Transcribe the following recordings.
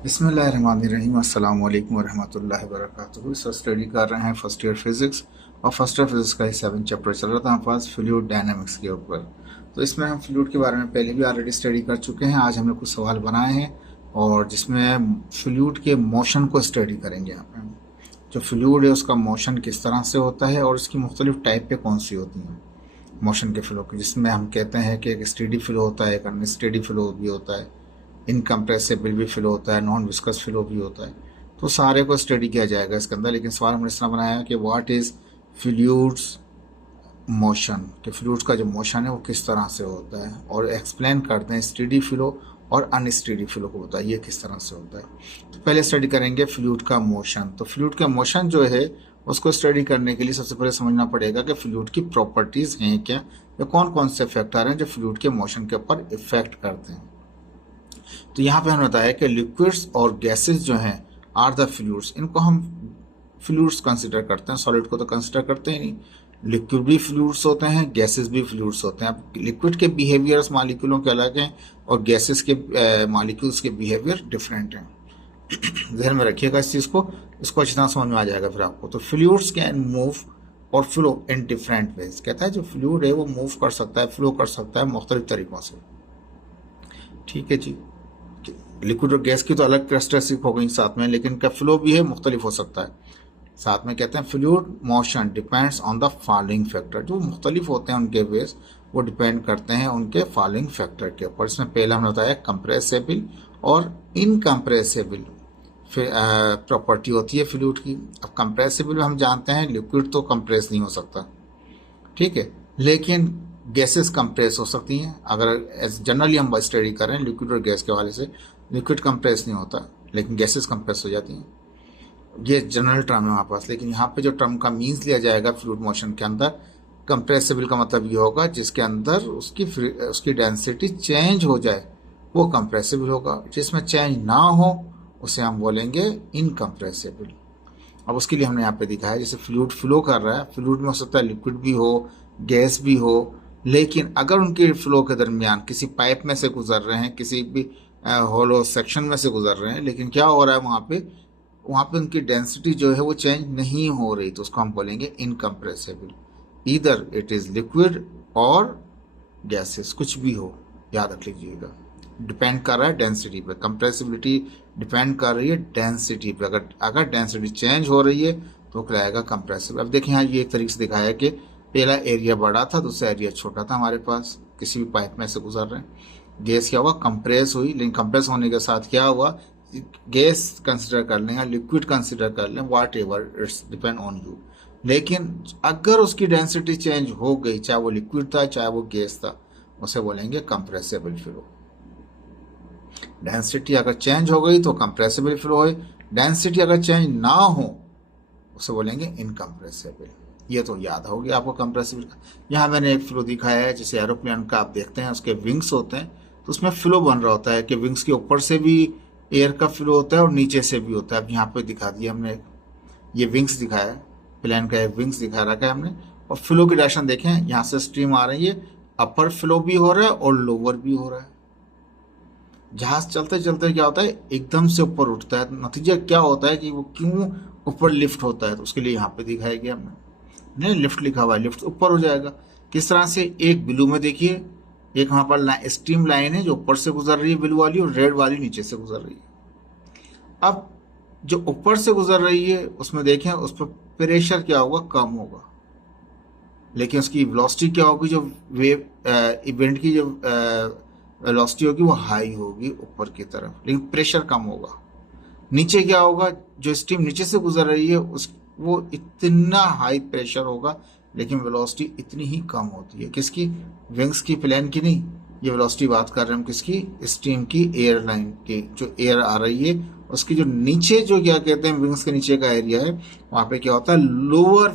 बिस्मिल्लाहिर्रहमानिर्रहीम अस्सलाम वालेकुम वरहमतुल्लाहि वबरकातुहू। सर स्टडी कर रहे हैं फर्स्ट ईयर फिजिक्स और फर्स्ट ईयर फिजिक्स का ही 7 चैप्टर चल रहा था हमारे पास फ्लूइड डायनामिक्स के ऊपर। तो इसमें हम फ्लूइड के बारे में पहले भी ऑलरेडी स्टडी कर चुके हैं। आज हमने कुछ सवाल बनाए हैं और जिसमें फ्लूइड के मोशन को स्टडी करेंगे। यहाँ पे हम जो फ्लूइड है उसका मोशन किस तरह से होता है और इसकी मुख्तलिफ टाइप पे कौन सी होती हैं मोशन के फ्लो की, जिसमें हम कहते हैं कि एक स्टेडी फ्लो होता है, एक अनस्टेडी फ्लो भी होता है, इनकम्प्रेसिबल भी फ्लो होता है, नॉन विस्कस फ्लो भी होता है। तो सारे को स्टडी किया जाएगा इसके अंदर। लेकिन सवाल हमने इस तरह बनाया कि व्हाट इज फ्लूइड्स मोशन, कि फ्लूइड्स का जो मोशन है वो किस तरह से होता है, और एक्सप्लेन करते हैं स्टेडी फ्लो और अनस्टेडी फ्लो को बताइए किस तरह से होता है। तो पहले स्टडी करेंगे फ्लूइड का मोशन। तो फ्लूइड का मोशन जो है उसको स्टडी करने के लिए सबसे पहले समझना पड़ेगा कि फ्लूइड की प्रॉपर्टीज हैं क्या, या कौन कौन से फैक्टर हैं जो फ्लूइड के मोशन के ऊपर इफेक्ट करते हैं। तो यहाँ पे हमने बताया कि लिक्विड्स और गैसेस जो हैं आर द फ्लूइड्स, इनको हम फ्लूइड्स कंसिडर करते हैं, सॉलिड को तो कंसिडर करते ही नहीं। लिक्विड भी फ्लूइड्स होते हैं, गैसेस भी फ्लूइड्स होते हैं। अब लिक्विड के बिहेवियर्स मॉलिक्यूलों के अलग हैं और गैसेस के मॉलिक्यूल्स के बिहेवियर डिफरेंट हैं। ध्यान में रखिएगा इस चीज़ को, इसको अच्छी तरह समझ में आ जाएगा फिर आपको। तो फ्लूइड्स कैन मूव और फ्लो इन डिफरेंट वेज। कहता है जो फ्लूइड है वो मूव कर सकता है, फ्लो कर सकता है मुख्तलिफ तरीकों से। ठीक है जी। लिक्विड और गैस की तो अलग कैरेक्टरिस्टिक हो गई साथ में, लेकिन का फ्लो भी है मुख्तलिफ हो सकता है। साथ में कहते हैं fluid motion depends on the following factor. जो मुख्तलिफ होते हैं उनके वेज वो डिपेंड करते हैं उनके फॉलोइंग फैक्टर के ऊपर। इसमें पहला हमने बताया कंप्रेसिबल और इनकम्प्रेसिबल प्रॉपर्टी होती है फ्लूइड की। अब कंप्रेसिबल में हम जानते हैं लिक्विड तो कंप्रेस नहीं हो सकता, ठीक है, लेकिन गैसेस कंप्रेस हो सकती हैं। अगर जनरली हम स्टडी करें लिक्विड और गैस के हवाले से, लिक्विड कंप्रेस नहीं होता लेकिन गैसेस कंप्रेस हो जाती हैं। ये जनरल टर्म है हमारे पास। लेकिन यहाँ पे जो टर्म का मीन्स लिया जाएगा फ्लूइड मोशन के अंदर, कंप्रेसिबल का मतलब ये होगा जिसके अंदर उसकी डेंसिटी चेंज हो जाए वो कंप्रेसिबल होगा। जिसमें चेंज ना हो उसे हम बोलेंगे इनकम्प्रेसिबल। अब उसके लिए हमने यहाँ पे दिखाया जैसे फ्लूइड फ्लो कर रहा है, फ्लूइड में हो सकता है लिक्विड भी हो, गैस भी हो, लेकिन अगर उनके फ्लो के दरमियान किसी पाइप में से गुजर रहे हैं, किसी भी होलो सेक्शन में से गुजर रहे हैं, लेकिन क्या हो रहा है वहाँ पे उनकी डेंसिटी जो है वो चेंज नहीं हो रही, तो उसको हम बोलेंगे incompressible. Either it is liquid और गैसेस, कुछ भी हो, याद रख लीजिएगा। डिपेंड कर रहा है डेंसिटी पे, कंप्रेसिबिलिटी डिपेंड कर रही है डेंसिटी पे। अगर डेंसिटी चेंज हो रही है तो कहलाएगा कंप्रेसिबल। अब देखिए यहाँ ये एक तरीके से दिखाया है कि पहला एरिया बड़ा था, दूसरा एरिया छोटा था हमारे पास, किसी भी पाइप में से गुजर रहे हैं। गैस क्या हुआ, कंप्रेस हुई, लेकिन कंप्रेस होने के साथ क्या हुआ, गैस कंसिडर कर लें या लिक्विड कंसिडर कर लें, whatever, it's depend on you. लेकिन अगर उसकी डेंसिटी चेंज हो गई, चाहे वो लिक्विड था चाहे वो गैस था, उसे बोलेंगे कंप्रेसिबल फ्लो। डेंसिटी अगर चेंज हो गई तो कंप्रेसिबल फ्लो है, डेंसिटी अगर चेंज ना हो उसे बोलेंगे इनकम्प्रेसिबल। ये तो याद हो गया आपको कंप्रेसिबल का। यहाँ मैंने एक फ्लो दिखाया है, जैसे एरोप्लेन का आप देखते हैं उसके विंग्स होते हैं, तो उसमें फ्लो बन रहा होता है कि विंग्स के ऊपर से भी एयर का फ्लो होता है और नीचे से भी होता है। अब यहाँ पे दिखा दिया हमने, ये विंग्स दिखाया है, प्लेन का एक विंग्स दिखा रखा है हमने, और फ्लो की डायरेक्शन देखें, यहाँ से स्ट्रीम आ रही है, अपर फ्लो भी हो रहा है और लोअर भी हो रहा है। जहाज चलते चलते क्या होता है, एकदम से ऊपर उठता है, नतीजा क्या होता है कि वो क्यों ऊपर लिफ्ट होता है, तो उसके लिए यहाँ पे दिखाया गया हमने, नहीं लिफ्ट लिखा हुआ है, लिफ्ट ऊपर हो जाएगा। किस तरह से, एक ब्लू में देखिए, एक वहां पर स्ट्रीम लाइन है जो ऊपर से गुजर रही है ब्लू वाली, और रेड वाली नीचे से गुजर रही है। अब जो ऊपर से गुजर रही है उसमें देखें उस पर प्रेशर क्या होगा, कम होगा, लेकिन उसकी वेलोसिटी क्या होगी, जो वेव इवेंट की जो वेलोसिटी होगी वो हाई होगी ऊपर की तरफ, लेकिन प्रेशर कम होगा। नीचे क्या होगा, जो स्ट्रीम नीचे से गुजर रही है वो इतना हाई प्रेशर होगा, लेकिन वेलोसिटी इतनी ही कम होती है। किसकी, विंग्स की, प्लेन की नहीं, ये वेलोसिटी बात कर रहे हैं हम किसकी, स्ट्रीम की, एयरलाइन की, जो एयर आ रही है उसकी जो नीचे, जो क्या कहते हैं विंग्स के नीचे का एरिया है, वहां पे क्या होता है, लोअर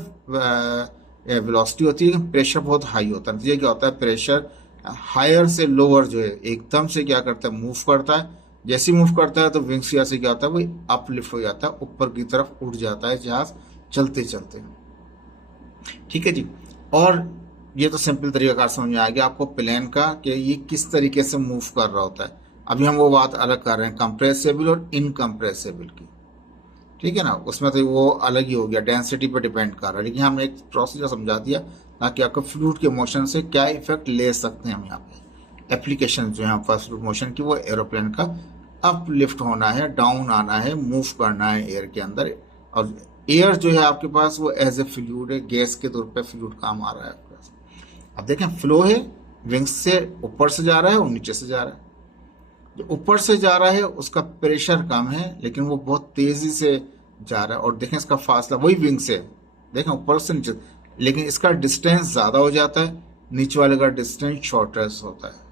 वेलोसिटी होती है लेकिन प्रेशर बहुत हाई होता है। नतीजा क्या होता है, प्रेशर हायर से लोअर जो है एकदम से क्या करता है, मूव करता है। जैसे ही मूव करता है तो विंग्स यहाँ से क्या होता है, वो अपलिफ्ट हो जाता है, ऊपर की तरफ उठ जाता है जहाज चलते चलते। ठीक है जी। और ये तो सिंपल तरीका समझ में आ गया आपको प्लेन का कि ये किस तरीके से मूव कर रहा होता है। अभी हम वो बात अलग कर रहे हैं कंप्रेसिबल और इनकम्प्रेसिबल की, ठीक है ना। उसमें तो वो अलग ही हो गया, डेंसिटी पर डिपेंड कर रहा है, लेकिन हमने एक प्रोसीजर समझा दिया ताकि आपको फ्लूइड के मोशन से क्या इफेक्ट ले सकते हैं हम यहाँ पे। एप्लीकेशन जो है फर्स्ट फ्लूइड मोशन की, वो एरोप्लेन का अप लिफ्ट होना है, डाउन आना है, मूव करना है एयर के अंदर। और एयर जो है आपके पास वो एज ए फ्लूइड है, गैस के तौर पे फ्लूइड काम आ रहा है आपके पास। अब देखें फ्लो है, विंग्स से ऊपर से जा रहा है और नीचे से जा रहा है। जो ऊपर से जा रहा है उसका प्रेशर कम है, लेकिन वो बहुत तेजी से जा रहा है। और देखें इसका फासला वही विंग से, देखें ऊपर से नीचे, लेकिन इसका डिस्टेंस ज्यादा हो जाता है, नीचे वाले का डिस्टेंस शॉर्टेस्ट होता है।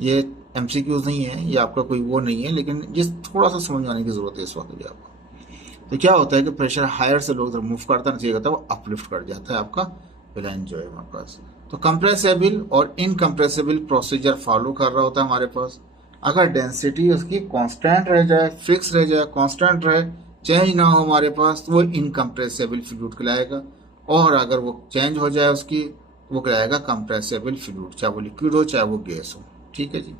ये एमसीक्यूज नहीं है, ये आपका कोई वो नहीं है, लेकिन ये थोड़ा सा समझ आने की जरूरत है इस वक्त भी आपको। तो क्या होता है कि प्रेशर हायर से लोग मूव करता नहीं चाहिए, वो अपलिफ्ट कर जाता है आपका प्लेन जो है हमारे पास। तो कंप्रेसिबल और इनकम्प्रेसिबल प्रोसीजर फॉलो कर रहा होता है हमारे पास। अगर डेंसिटी उसकी कांस्टेंट रह जाए, फिक्स रह जाए, कांस्टेंट रहे, चेंज ना हो हमारे पास, तो वो इनकम्प्रेसिबल फ्लूइड कहलाएगा। और अगर वो चेंज हो जाए उसकी, वो कहलाएगा कंप्रेसिबल फ्लूइड, चाहे वो लिक्विड हो चाहे वो गैस हो, ठीक है जी।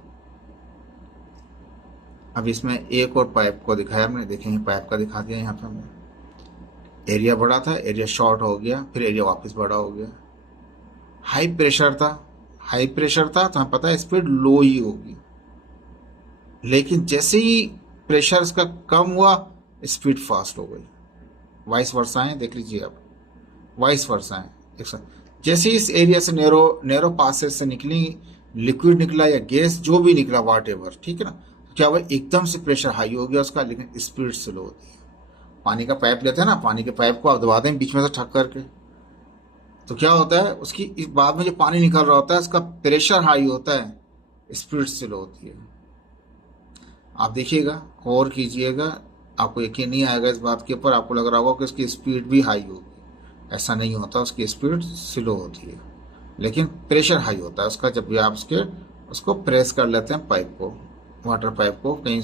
अब इसमें एक और पाइप को दिखाया हमने, देखेंगे पाइप का दिखा दिया यहाँ पे हमने। एरिया बड़ा था, एरिया शॉर्ट हो गया, फिर एरिया वापस बड़ा हो गया। हाई प्रेशर था, हाई प्रेशर था तो हमें पता है स्पीड लो ही होगी, लेकिन जैसे ही प्रेशर इसका कम हुआ स्पीड फास्ट हो गई। वाइस वर्सा है, देख लीजिए आप, वाइस वर्सा है एक साथ। जैसे इस एरिया से नैरो नैरो पासेज से निकली, लिक्विड निकला या गैस जो भी निकला वाट एवर, ठीक है ना, तो क्या हुआ एकदम से प्रेशर हाई हो गया उसका, लेकिन स्पीड स्लो होती है। पानी का पाइप लेते हैं ना, पानी के पाइप को आप दबा दें बीच में से ठक करके, तो क्या होता है उसकी इस बाद में जो पानी निकल रहा होता है उसका प्रेशर हाई होता है, स्पीड स्लो होती है। आप देखिएगा, और कीजिएगा, आपको यकीन नहीं आएगा इस बात के ऊपर, आपको लग रहा होगा कि उसकी स्पीड भी हाई होगी। ऐसा नहीं होता, उसकी स्पीड स्लो होती है, लेकिन प्रेशर हाई होता है उसका जब भी आप उसको प्रेस कर लेते हैं पाइप को, वाटर पाइप को कहीं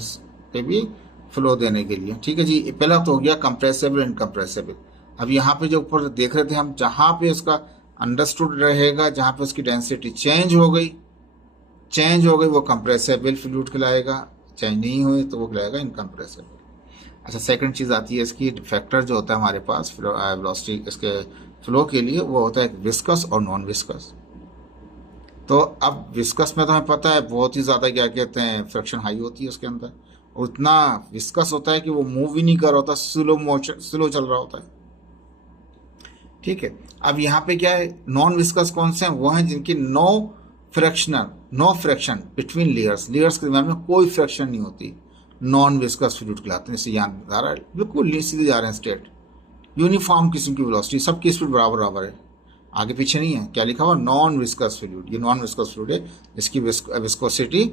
पे भी फ्लो देने के लिए, ठीक है जी। पहला तो हो गया कंप्रेसिबल इनकम्प्रेसिबल। अब यहाँ पे जो ऊपर देख रहे थे हम, जहाँ पे उसका अंडरस्टूड रहेगा, जहाँ पे उसकी डेंसिटी चेंज हो गई वो कंप्रेसिबल फ्लूइड कहलाएगा, चेंज नहीं हुई तो वो कहलाएगा इनकम्प्रेसिबल। अच्छा, सेकंड चीज आती है इसकी फैक्टर जो होता है हमारे पास वेलोसिटी इसके फ्लो के लिए, वो होता है विस्कस और नॉन विस्कस। तो अब विस्कस में तो हमें पता है बहुत ही ज्यादा क्या कहते हैं फ्रिक्शन हाई होती है उसके अंदर, उतना विस्कस होता है कि वो मूव ही नहीं कर रहा होता, स्लो मोशन, स्लो चल रहा होता है, ठीक है। अब यहाँ पे क्या है, नॉन विस्कस कौन से हैं, वो हैं जिनकी no friction between layers, layers के दरमियान में कोई फ्रैक्शन नहीं होती, नॉन विस्कस फ्लूइड कहलाते हैं। इससे याद आ रहा है, बिल्कुल सीधे जा रहे हैं स्ट्रेट, यूनिफॉर्म किस्म की वेलोसिटी, सबकी स्पीड बराबर बराबर है, आगे पीछे नहीं है। क्या लिखा हुआ, नॉन विस्कस फ्लूइड, ये नॉन विस्कस फ्लूइड है, इसकी विस्कोसिटी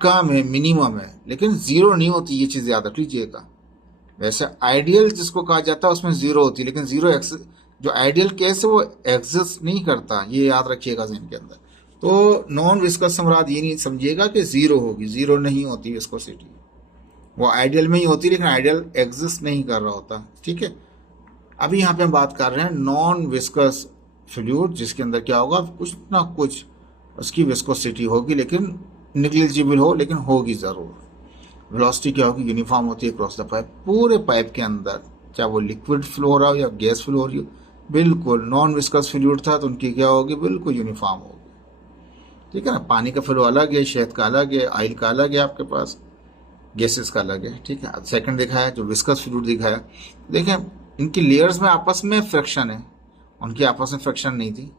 कम है, मिनिमम है, लेकिन जीरो नहीं होती, ये चीज याद रख लीजिएगा। वैसे आइडियल जिसको कहा जाता है उसमें जीरो होती है, लेकिन जीरो जो आइडियल केस है वो एग्जिस्ट नहीं करता, ये याद रखिएगा ज़हन के अंदर। तो नॉन विस्कस से मुराद ये नहीं समझिएगा कि जीरो होगी, जीरो नहीं होती विस्कोसिटी, वो आइडियल में ही होती है, लेकिन आइडियल एग्जिस्ट नहीं कर रहा होता, ठीक है। अभी यहाँ पे हम बात कर रहे हैं नॉन विस्कस फ्लूइड, जिसके अंदर क्या होगा, कुछ ना कुछ उसकी विस्कोसिटी होगी, लेकिन निग्लिजिबल हो, लेकिन होगी जरूर। वेलोसिटी क्या होगी, यूनिफॉर्म होती है क्रॉस द पाइप, पूरे पाइप के अंदर, चाहे वो लिक्विड फ्लो हो रहा हो या गैस फ्लो हो रही हो, बिल्कुल। नॉन विस्कस फ्लूइड था तो उनकी क्या होगी, बिल्कुल यूनिफॉर्म होगी, ठीक है ना। पानी का फ्लो अलग है, शहद का अलग है, ऑयल का अलग है, आपके पास गैसेस का अलग है, ठीक है। सेकंड दिखाया जो विस्कस फ्लूइड दिखाया, देखें इनकी लेयर्स में आपस में फ्रिक्शन है, उनकी आपस में फ्रिक्शन नहीं थी,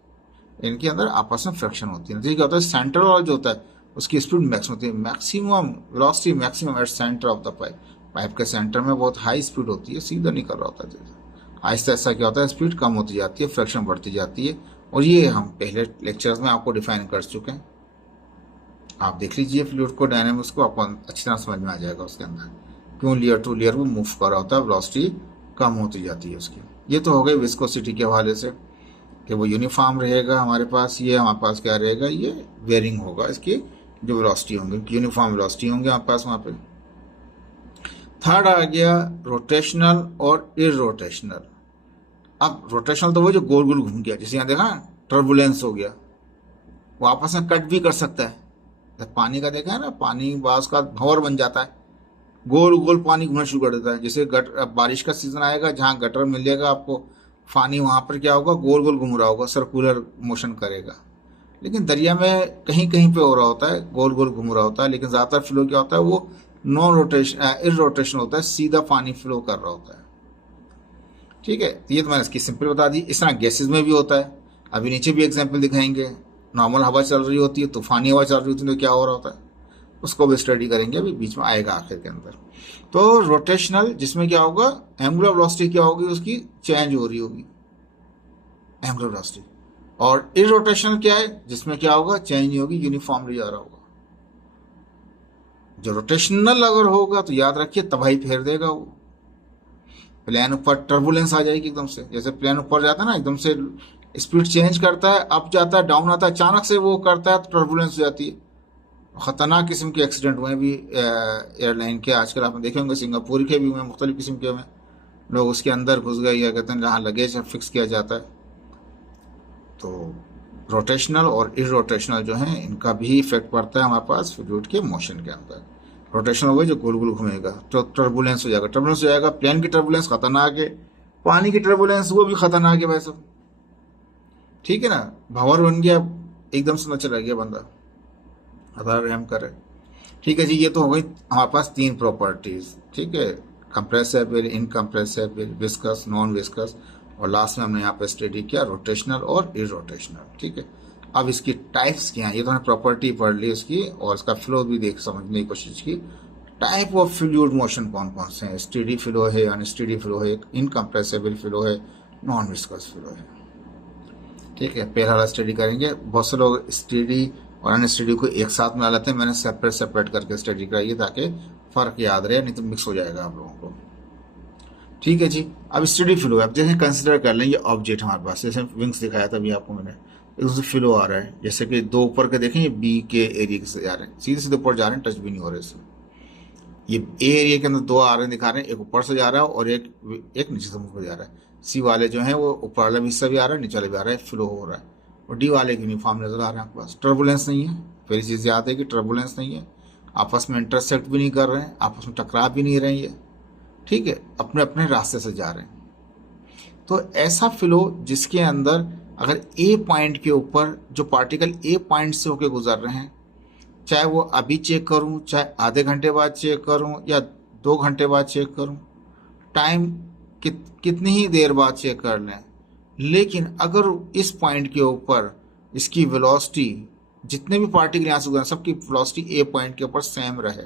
इनके अंदर आपस में फ्रिक्शन होती है। क्या होता है, सेंट्रल वाला जो होता है उसकी स्पीड मैक्स होती है, maximum velocity maximum at centre of the pipe, pipe के सेंटर में बहुत हाई स्पीड होती है, सीधा नहीं कर रहा होता है, आहिस्ता आहिस्ता क्या होता है स्पीड कम होती जाती है, फ्रिक्शन बढ़ती जाती है, और ये हम पहले लेक्चर्स में आपको डिफाइन कर चुके हैं। आप देख लीजिए फ्लूइड को, डायनामिक्स को, आपको अच्छी तरह समझ में आ जाएगा उसके अंदर क्यों लेयर टू लेयर वो मूव कर रहा होता है, वेलोसिटी कम होती जाती है उसकी। ये तो हो गई विस्कोसिटी के हवाले से कि वो यूनिफॉर्म रहेगा हमारे पास, ये हमारे पास क्या रहेगा, ये वेरिंग होगा, इसकी जो वेलोसिटी होंगी यूनिफॉर्म वेलोसिटी होंगे हमारे पास वहाँ पे। थर्ड आ गया रोटेशनल और इरोटेशनल। अब रोटेशनल तो वो जो गोल गोल घूम गया, जैसे यहाँ देखा टर्बुलेंस हो गया, वो आपस में कट भी कर सकता है, पानी का देखा है ना, पानी बास का भंवर बन जाता है, गोल गोल पानी घूमना शुरू कर देता है। जैसे अब बारिश का सीजन आएगा, जहाँ गटर मिल जाएगा आपको पानी, वहां पर क्या होगा, गोल गोल घूम रहा होगा, सर्कुलर मोशन करेगा। लेकिन दरिया में कहीं कहीं पे हो रहा होता है, गोल गोल घूम रहा होता है, लेकिन ज्यादातर फ्लो क्या होता है, वो नॉन रोटेशन इरोटेशन होता है, सीधा पानी फ्लो कर रहा होता है। ठीक है, तो ये तो मैंने इसकी सिंपल बता दी। इस तरह गैसेज में भी होता है, अभी नीचे भी एग्जाम्पल दिखाएंगे। नॉर्मल हवा चल रही होती है, तूफानी हवा चल रही होती है, तो क्या हो रहा होता है उसको भी स्टडी करेंगे, अभी बीच में आएगा आखिर के अंदर। तो रोटेशनल, जिसमें क्या होगा, एंगुलर वेलोसिटी क्या होगी, उसकी चेंज हो रही होगी, एंगुलर वेलोसिटी। और इरोटेशनल क्या है, जिसमें क्या होगा, चेंज नहीं होगी, यूनिफॉर्मली जा रहा होगा। जो रोटेशनल अगर होगा तो याद रखिए तबाही फेर देगा वो। प्लेन ऊपर टर्बुलेंस आ जाएगी एकदम से, जैसे प्लेन ऊपर जाता है ना, एकदम से स्पीड चेंज करता है, अप जाता है, डाउन आता है, अचानक से वो करता है तो टर्बुलेंस हो जाती है। खतरनाक किस्म के एक्सीडेंट हुए भी एयरलाइन के, आजकल आपने देखे होंगे, सिंगापुर के भी हुए, मुख्तलिफ किस्म के हुए। लोग उसके अंदर घुस गए, या कहते हैं जहाँ लगेज फिक्स किया जाता है। तो रोटेशनल और इरोटेशनल जो है, इनका भी इफेक्ट पड़ता है हमारे पास फ्लूइड के मोशन के अंदर। रोटेशनल होगा जो गोल गोल घूमेगा, तो टर्बुलेंस हो जाएगा, टर्बुलेंस हो जाएगा। प्लेन की टर्बुलेंस खतरनाक है, पानी की टर्बुलेंस वो भी खतरनाक है वैसे। ठीक है ना, भंवर बन गया, एकदम से न चला गया बंदा, अल्लाह रहम करे। ठीक है जी, ये तो हो गई हमारे पास तीन प्रॉपर्टीज। ठीक है, compressible, incompressible, viscous, non viscous, और लास्ट में हमने यहाँ पे स्टडी किया रोटेशनल और इरोटेशनल। ठीक है, अब इसकी टाइप्स क्या हैं, ये तो हमने प्रॉपर्टी पढ़ ली इसकी, और इसका फ्लो भी देख समझने की कोशिश की। टाइप ऑफ फ्लूइड मोशन कौन कौन से हैं, स्टेडी फ्लो है, अनस्टेडी फ्लो है, इनकम्प्रेसिबल फ्लो है, नॉन विस्कस फ्लो है। ठीक है, पहला वाला स्टडी करेंगे। बहुत से लोग स्टडी और अनस्टडी को एक साथ मिला लेते हैं, मैंने सेपरेट सेपरेट करके स्टडी कराई है ताकि फर्क याद रहे, नहीं तो मिक्स हो जाएगा आप लोगों को। ठीक है जी, अब स्टडी फ्लो, अब जैसे कंसिडर कर लें ये ऑब्जेक्ट हमारे पास, जैसे विंग्स दिखाया था अभी आपको मैंने, उससे फ्लो आ रहा है, जैसे कि दो ऊपर के देखें, ये बी के एरिया से जा रहे हैं, सीधे सीधे ऊपर जा रहे हैं, टच भी नहीं हो रहे इससे। ये ए एरिया के अंदर दो आ रहे हैं, दिखा रहे हैं, एक ऊपर से जा रहा है और एक नीचे से मुझ जा रहा है। सी वाले जो है वो ऊपर वाला भी हिस्सा भी आ रहा है, नीचे वाले भी आ रहा है, फ्लो हो रहा है। और डी वाले यूनिफॉर्म नजर आ रहे हैं आपके पास, टर्बुलेंस नहीं है। पहली चीज याद है कि टर्बुलेंस नहीं है, आपस में इंटरसेक्ट भी नहीं कर रहे हैं, आपस में टकरा भी नहीं रहे हैं। ठीक है, अपने अपने रास्ते से जा रहे हैं। तो ऐसा फ्लो जिसके अंदर अगर ए पॉइंट के ऊपर जो पार्टिकल ए पॉइंट से होकर गुजर रहे हैं, चाहे वो अभी चेक करूं, चाहे आधे घंटे बाद चेक करूं, या 2 घंटे बाद चेक करूं, टाइम कितनी ही देर बाद चेक कर लें, लेकिन अगर इस पॉइंट के ऊपर इसकी वेलोसिटी, जितने भी पार्टिकल यहाँ से गुजर सबकी वेलोसिटी ए पॉइंट के ऊपर सेम रहे,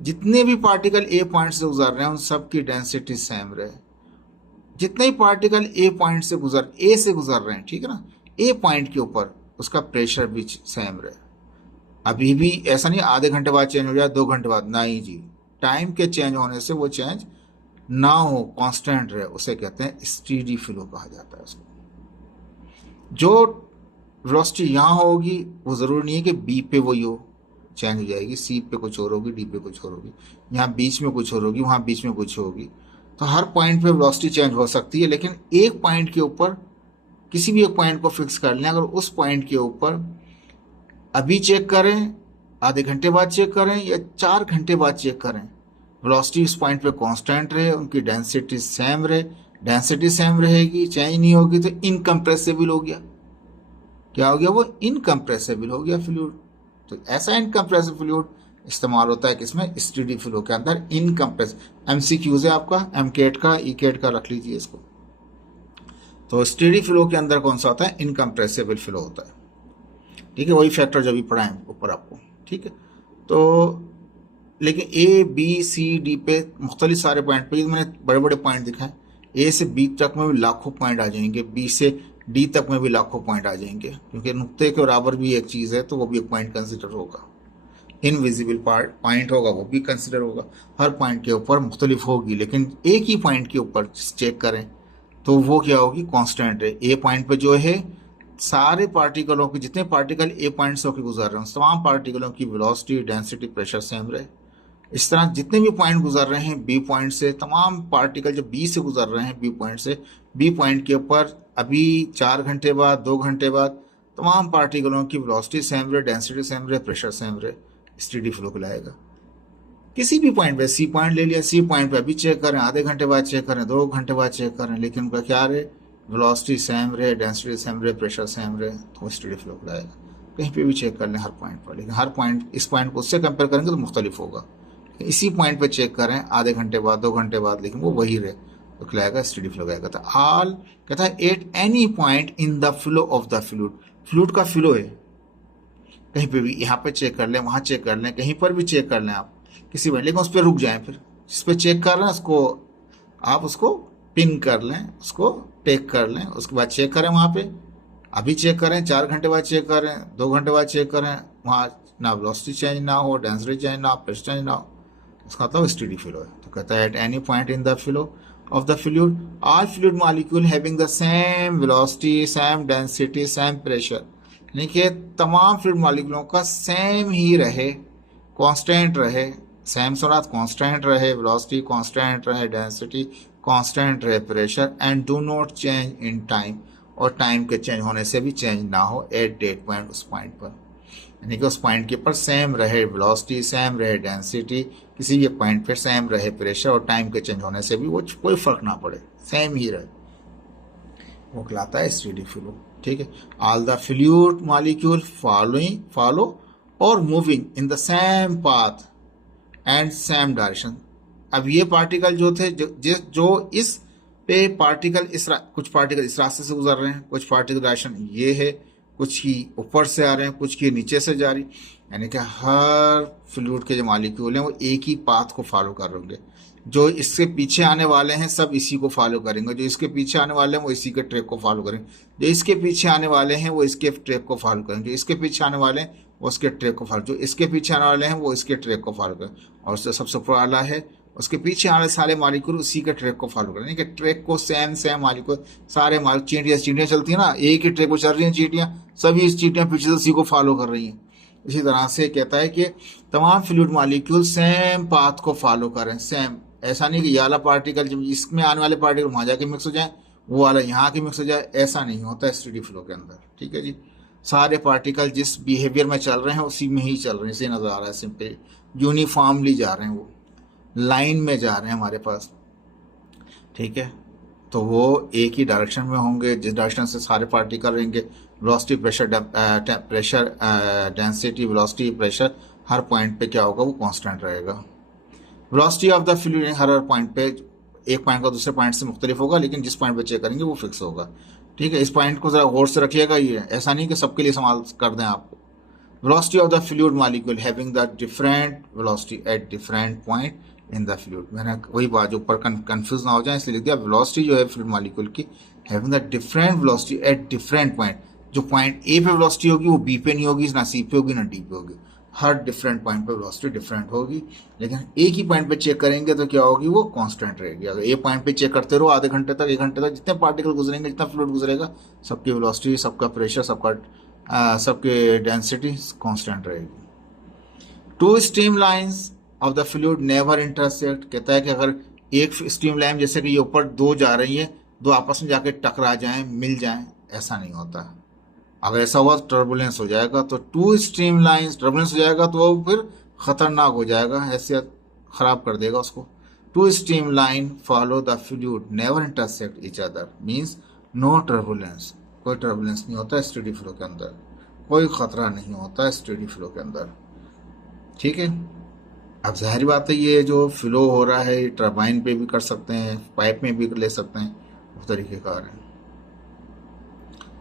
जितने भी पार्टिकल ए पॉइंट से गुजर रहे हैं उन सबकी डेंसिटी सेम रहे, जितने ही पार्टिकल ए पॉइंट से ए से गुजर रहे हैं, ठीक है ना, ए पॉइंट के ऊपर उसका प्रेशर भी सेम रहे। अभी भी ऐसा नहीं आधे घंटे बाद चेंज हो जाए, 2 घंटे बाद, नहीं जी, टाइम के चेंज होने से वो चेंज ना हो, कांस्टेंट रहे, उसे कहते हैं स्टेडी फ्लो कहा जाता है उसको। जो वेलोसिटी यहाँ होगी वो जरूरी नहीं है कि बी पे वही हो, चेंज हो जाएगी, सी पे कुछ और होगी, डी पे कुछ और होगी, यहाँ बीच में कुछ और होगी, वहां बीच में कुछ होगी। तो हर पॉइंट पे वेलोसिटी चेंज हो सकती है, लेकिन एक पॉइंट के ऊपर किसी भी एक पॉइंट को फिक्स कर लें, अगर उस पॉइंट के ऊपर अभी चेक करें, आधे घंटे बाद चेक करें, या 4 घंटे बाद चेक करें, वेलोसिटी उस पॉइंट पे कांस्टेंट रहे, उनकी डेंसिटी सेम रहे, डेंसिटी सेम रहेगी, चेंज नहीं होगी, तो इनकम्प्रेसिबल हो गया। क्या हो गया वो? इनकम्प्रेसिबल हो गया फ्लूइड। तो ऐसा इनकम्प्रेसिबल फ्लूइड इस्तेमाल होता है किसमें? स्टेडी फ्लो के अंदर। इनकम्प्रेस एमसीक्यूज है आपका, एमकेट का, ईकेट का, रख लीजिए इसको। तो स्टेडी फ्लो के अंदर कौन सा होता है? इनकम्प्रेसिबल फ्लो होता है। ठीक है, वही फैक्टर जो भी पढ़ाएं ऊपर आपको। ठीक है, तो लेकिन ए बी सी डी पे मुख्तलिफ सारे पॉइंट पे मैंने बड़े बड़े पॉइंट दिखाए, ए से बी तक में भी लाखों पॉइंट आ जाएंगे, बी से डी तक में भी लाखों पॉइंट आ जाएंगे, क्योंकि नुक्ते के बराबर भी एक चीज़ है तो वो भी एक पॉइंट कंसिडर होगा। इनविजिबल पॉइंट होगा वो भी कंसिडर होगा। हर पॉइंट के ऊपर मुख्तलिफ होगी, लेकिन एक ही पॉइंट के ऊपर चेक करें तो वो क्या होगी? कांस्टेंट है। ए पॉइंट पे जो है सारे पार्टिकलों के, जितने पार्टिकल ए पॉइंट से होकर गुजर रहे हैं, तमाम पार्टिकलों की वेलोसिटी, डेंसिटी, प्रेशर सेम रहे। इस तरह जितने भी पॉइंट गुजर रहे हैं बी पॉइंट से, तमाम पार्टिकल जब बी से गुजर रहे हैं बी पॉइंट से, बी पॉइंट के ऊपर अभी 4 घंटे बाद, 2 घंटे बाद, तमाम पार्टिकलों की वेलोसिटी सेम रहे, डेंसिटी सेम रहे, प्रेशर सेम रहे, स्टेडी फ्लो कहलाएगा। किसी भी पॉइंट पे, सी पॉइंट ले लिया, सी पॉइंट पे अभी चेक करें, आधे घंटे बाद चेक करें, 2 घंटे बाद चेक करें, लेकिन उनका क्या रहे, वेलोसिटी सेम रहे, डेंसिटी सेम रहे, प्रेशर सेम रहे, तो स्टेडी फ्लो कहलाएगा। कहीं पे भी चेक कर लें हर पॉइंट पर, लेकिन हर पॉइंट इस पॉइंट को उससे कंपेयर करेंगे तो मुख्तलिफ होगा। इसी पॉइंट पे चेक करें आधे घंटे बाद, 2 घंटे बाद, लेकिन वो वही रहे, तो कहलाएगा स्टेडी फ्लो कहलाएगा। तो ऑल कहता है at any point in the flow of the fluid, fluid का फ्लो है, कहीं पे भी, यहाँ पे चेक कर लें, वहाँ चेक कर लें, कहीं पर भी चेक कर लें आप किसी पर, लेकिन उस पर रुक जाएं, फिर जिस पे चेक कर रहे हैं उसको आप उसको पिन कर लें, उसको टेक कर लें, उसके बाद चेक करें वहाँ पे, अभी चेक करें, 4 घंटे बाद चेक करें, 2 घंटे बाद चेक करें, वहाँ ना वेलोसिटी चेंज ना हो, डेंसिटी चेंज ना हो, प्रेशर चेंज ना हो, उसका मतलब स्टेडी फ्लो है। तो कहता है at any point in the flow of the fluid, all fluid molecule having the same velocity, same density, same pressure, यानी कि तमाम फ्लूइड मॉलिक्यूलों का सेम ही रहे, कांस्टेंट रहे, सेम सुना कांस्टेंट रहे, वेलोसिटी कांस्टेंट रहे, डेंसिटी कांस्टेंट रहे, pressure, and do not change in time, और टाइम के चेंज होने से भी चेंज ना हो एट डेट पॉइंट, उस पॉइंट पर, यानी कि उस पॉइंट के ऊपर सेम रहे, वेलोसिटी सेम रहे, डेंसिटी किसी भी पॉइंट पे सेम रहे, प्रेशर और टाइम के चेंज होने से भी वो कोई फर्क ना पड़े, सेम ही रहे, वो कहलाता है स्टेडी फ्लो। ठीक है, all the fluid molecule follow और moving in the same path and same direction. अब ये पार्टिकल जो थे जो इस पे पार्टिकल कुछ पार्टिकल इस रास्ते से गुजर रहे हैं, कुछ पार्टिकल डायरेक्शन ये है, कुछ की ऊपर से आ रहे हैं, कुछ की नीचे से जा रही, यानी कि हर फ्लूइड के जो मॉलिक्यूल हैं वो एक ही पाथ को फॉलो कर रहे होंगे। जो इसके पीछे आने वाले हैं सब इसी को फॉलो करेंगे, जो इसके पीछे आने वाले हैं वो इसी के ट्रैक को फॉलो करेंगे, जो इसके पीछे आने वाले हैं वो इसके ट्रैक को फॉलो करेंगे, जो इसके पीछे आने वाले हैं वो उसके ट्रैक को फॉलो, जो इसके पीछे आने वाले हैं वो इसके ट्रैक को फॉलो करें, और उससे सबसे ऊपर वाला है उसके पीछे आने सारे मॉलिक्यूल उसी के ट्रैक को फॉलो करें, कि ट्रैक को सेम मॉलिक्यूल सारे चींटियाँ चलती है ना, एक ही ट्रैक को चल रही हैं चींटियाँ, सभी इस चींटियाँ पीछे से उसी को फॉलो कर रही हैं। इसी तरह से कहता है कि तमाम फ्लूइड मॉलिक्यूल सेम पाथ को फॉलो करें, सेम, ऐसा नहीं कि ये वाला पार्टिकल जब इसमें आने वाले पार्टिकल वहाँ जाके मिक्स हो जाए, वो वाला यहाँ के मिक्स हो जाए, ऐसा नहीं होता स्टेडी फ्लो के अंदर। ठीक है जी, सारे पार्टिकल जिस बिहेवियर में चल रहे हैं उसी में ही चल रहे हैं, इसे नजर आ रहा है, सिंपल यूनिफॉर्मली जा रहे हैं, वो लाइन में जा रहे हैं हमारे पास। ठीक है, तो वो एक ही डायरेक्शन में होंगे, जिस डायरेक्शन से सारे पार्टिकल रहेंगे, velocity pressure density velocity pressure हर पॉइंट पे क्या होगा, वो कांस्टेंट रहेगा। वेलोसिटी ऑफ द फ्लूइड हर पॉइंट पे, एक पॉइंट का दूसरे पॉइंट से मुख्तलिफ होगा, लेकिन जिस पॉइंट पे चेक करेंगे वो फिक्स होगा। ठीक है, इस पॉइंट को जरा गौर से रखिएगा, ये ऐसा नहीं कि सबके लिए इस्तेमाल कर दें आपको। Velocity of the fluid molecule having the different velocity at different point in the fluid, मैंने वही बात जो ऊपर कंफ्यूज ना हो जाए इसलिए लिख दिया, वेलोसिटी जो है फ्लूइड मॉलिक्यूल की having the different velocity at different point, जो पॉइंट ए पे वेलोसिटी होगी वो बी पे नहीं होगी, ना सी पे होगी ना डी पे होगी, हर डिफरेंट पॉइंट पे वेलोसिटी डिफरेंट होगी, लेकिन एक ही पॉइंट पे चेक करेंगे तो क्या होगी, वो कांस्टेंट रहेगी। अगर एक पॉइंट पे चेक करते रहो आधे घंटे तक, 1 घंटे तक, जितने पार्टिकल गुजरेंगे, जितना फ्लूइड गुजरेगा, सबकी वेलोसिटी, सबका प्रेशर, सबके डेंसिटी कांस्टेंट रहेगी। 2 stream lines of the fluid never intersect, कहता है कि अगर एक स्ट्रीम लाइन जैसे कि ये ऊपर 2 जा रही है, 2 आपस में जाके टकरा जाएं, मिल जाएं, ऐसा नहीं होता। अगर ऐसा हुआ तो टर्बुलेंस हो जाएगा, तो 2 स्ट्रीम लाइंस टर्बुलेंस हो जाएगा तो वो फिर खतरनाक हो जाएगा, हैसियत खराब कर देगा उसको। 2 streamline follow the fluid never intersect each other means no turbulence, कोई टर्बुलेंस नहीं होता स्टेडी फ्लो के अंदर, कोई खतरा नहीं होता स्टेडी फ्लो के अंदर। ठीक है, अब जाहिर बात है ये जो फ्लो हो रहा है टरबाइन पे भी कर सकते हैं, पाइप में भी ले सकते हैं, उस तरीक़ेकार है।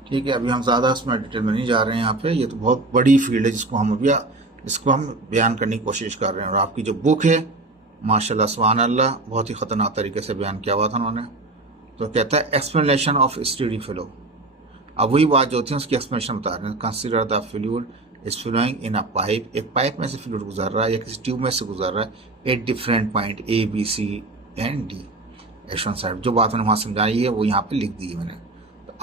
ठीक है, अभी हम ज़्यादा उसमें डिटेल में नहीं जा रहे हैं यहाँ पे, ये तो बहुत बड़ी फील्ड है जिसको हम बयान करने की कोशिश कर रहे हैं। और आपकी जो बुक है माशाल्लाह सुभान अल्लाह, बहुत ही ख़तरनाक तरीके से बयान किया हुआ था उन्होंने। तो कहता है एक्सप्लेनेशन ऑफ स्टेडी फ्लो, अब वही बात जो होती है उसकी एक्सप्लेनेशन बता रहे हैं। Consider the fluid is flowing in a pipe, एक पाइप में से फ्लूइड गुजर रहा है या किसी ट्यूब में से गुजर रहा है, at different point A B C and D, H one side, जो बात मैंने वहाँ समझाई है वो यहाँ पे लिख दी है मैंने।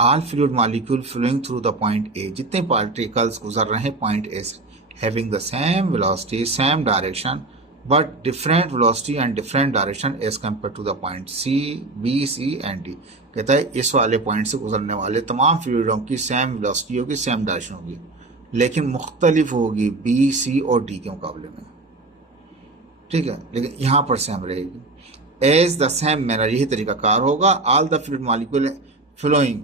All fluid molecule flowing through the point A, जितने पार्टिकल्स गुजर रहे हैं पॉइंट ए से, having the same velocity same direction but different velocity and different direction as compare to the point C, B, C and D. कहता है इस वाले point से गुजरने वाले तमाम फ्लूइडों की सेम वेलोसिटी होगी, सेम डायरेक्शन होगी, लेकिन मुख्तलिफ होगी बी, सी और डी के मुकाबले में। ठीक है, लेकिन यहाँ पर सेम रहेगी। एज द सेम मैनर, यही तरीका कार होगा। All the fluid molecule flowing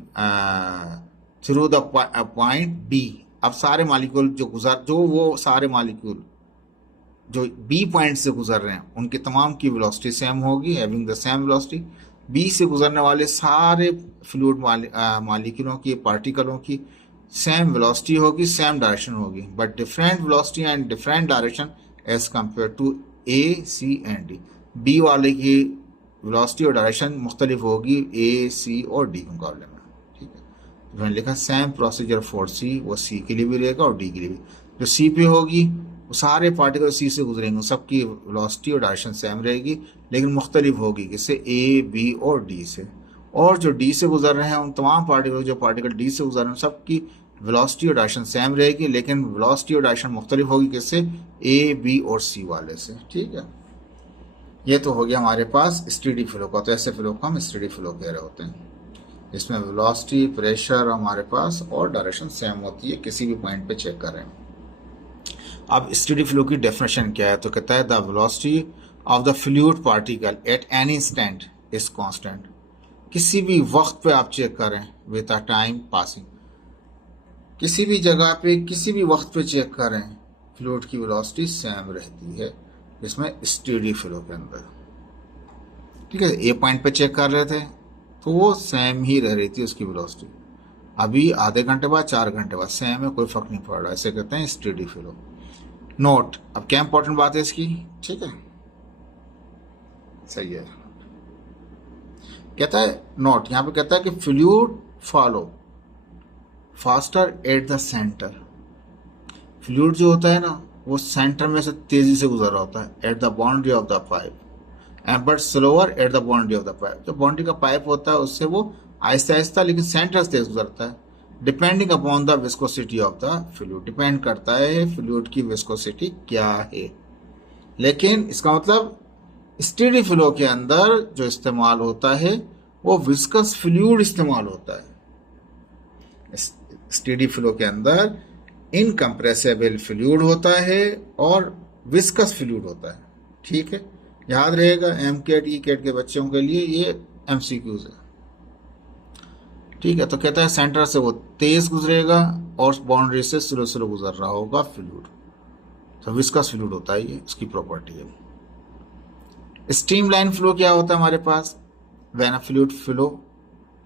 through the point B. अब सारे मॉलिक्यूल जो वो सारे मॉलिक्यूल जो बी पॉइंट से गुजर रहे हैं उनकी तमाम की वेलोसिटी सेम होगी, having the same velocity. B से गुजरने वाले सारे फ्लूइड मॉलिक्यूलों की, पार्टिकलों की सेम वेलोसिटी होगी, सेम डायरेक्शन होगी, but different velocity and different direction as compare to A, C and D. B वाले की वेलोसिटी और डायरेक्शन मुख्तलिफ होगी ए, सी और डी के मुकाबले में। ठीक है, तो मैंने लिखा सेम प्रोसीजर फॉर सी, वो सी के लिए भी रहेगा और डी के लिए भी। जो सी पे होगी वो सारे पार्टिकल सी से गुजरेंगे, सबकी वेलोसिटी और डायरेक्शन सेम रहेगी, लेकिन मुख्तलिफ होगी किससे, ए, बी और डी से। और जो डी से गुजर रहे हैं उन तमाम पार्टिकल, जो पार्टिकल डी से गुजर रहे हैं सबकी वेलोसिटी और डायरेक्शन सेम रहेगी, लेकिन वेलोसिटी और डायरेक्शन मुख्तलिफ होगी किससे, ए, बी और सी वाले से। ठीक है, ये तो हो गया हमारे पास स्टेडी फ्लो का। तो ऐसे फ्लो को हम स्टेडी फ्लो कह रहे होते हैं, इसमें वेलोसिटी, प्रेशर हमारे पास और डायरेक्शन सेम होती है, किसी भी पॉइंट पे चेक कर रहे हैं। अब स्टेडी फ्लो की डेफिनेशन क्या है, तो कहता है the velocity of the fluid particle at any instant is constant. किसी भी वक्त पे आप चेक करें विद अ टाइम पासिंग, किसी भी जगह पे किसी भी वक्त पे चेक करें, फ्लूइड की वेलोसिटी सेम रहती है, इसमें स्टेडी फ्लो के अंदर। ठीक है, ए पॉइंट पे चेक कर रहे थे तो वो सेम ही रह रही थी उसकी वेलोसिटी, अभी आधे घंटे बाद, 4 घंटे बाद सेम है, कोई फर्क नहीं पड़ रहा, ऐसे कहते हैं स्टेडी फ्लो। नोट, अब क्या इंपॉर्टेंट बात है इसकी, ठीक है, सही है। कहता है नोट, यहां पे कहता है कि fluid follow faster at the centre. Fluid जो होता है ना वो सेंटर में से तेजी से गुजर रहा होता है, at the boundary of the pipe, and but slower at the boundary of the pipe. जो बाउंड्री का पाइप होता है उससे वो आहिस्ता आहिस्ता लेकिन सेंटर से तेज गुजरता है, depending upon the viscosity of the fluid. Depend करता है फ्लूइड की विस्कोसिटी क्या है, लेकिन इसका मतलब स्टेडी फ्लो के अंदर जो इस्तेमाल होता है वो विस्कस फ्लूइड इस्तेमाल होता है। स्टेडी फ्लो के अंदर इनकम्प्रेसिबल फ्लूइड होता है और विस्कस फ्लूइड होता है। ठीक है, याद रहेगा, एमकेट, ईकेट के बच्चों के लिए ये एमसीक्यूज है। ठीक है, तो कहता है सेंटर से वो तेज गुजरेगा और बाउंड्री से स्लो स्लो गुजर रहा होगा फ्लूइड, तो विस्कस फ्लूइड होता है, ये इसकी प्रॉपर्टी है। स्ट्रीमलाइन फ्लो क्या होता है हमारे पास, when a fluid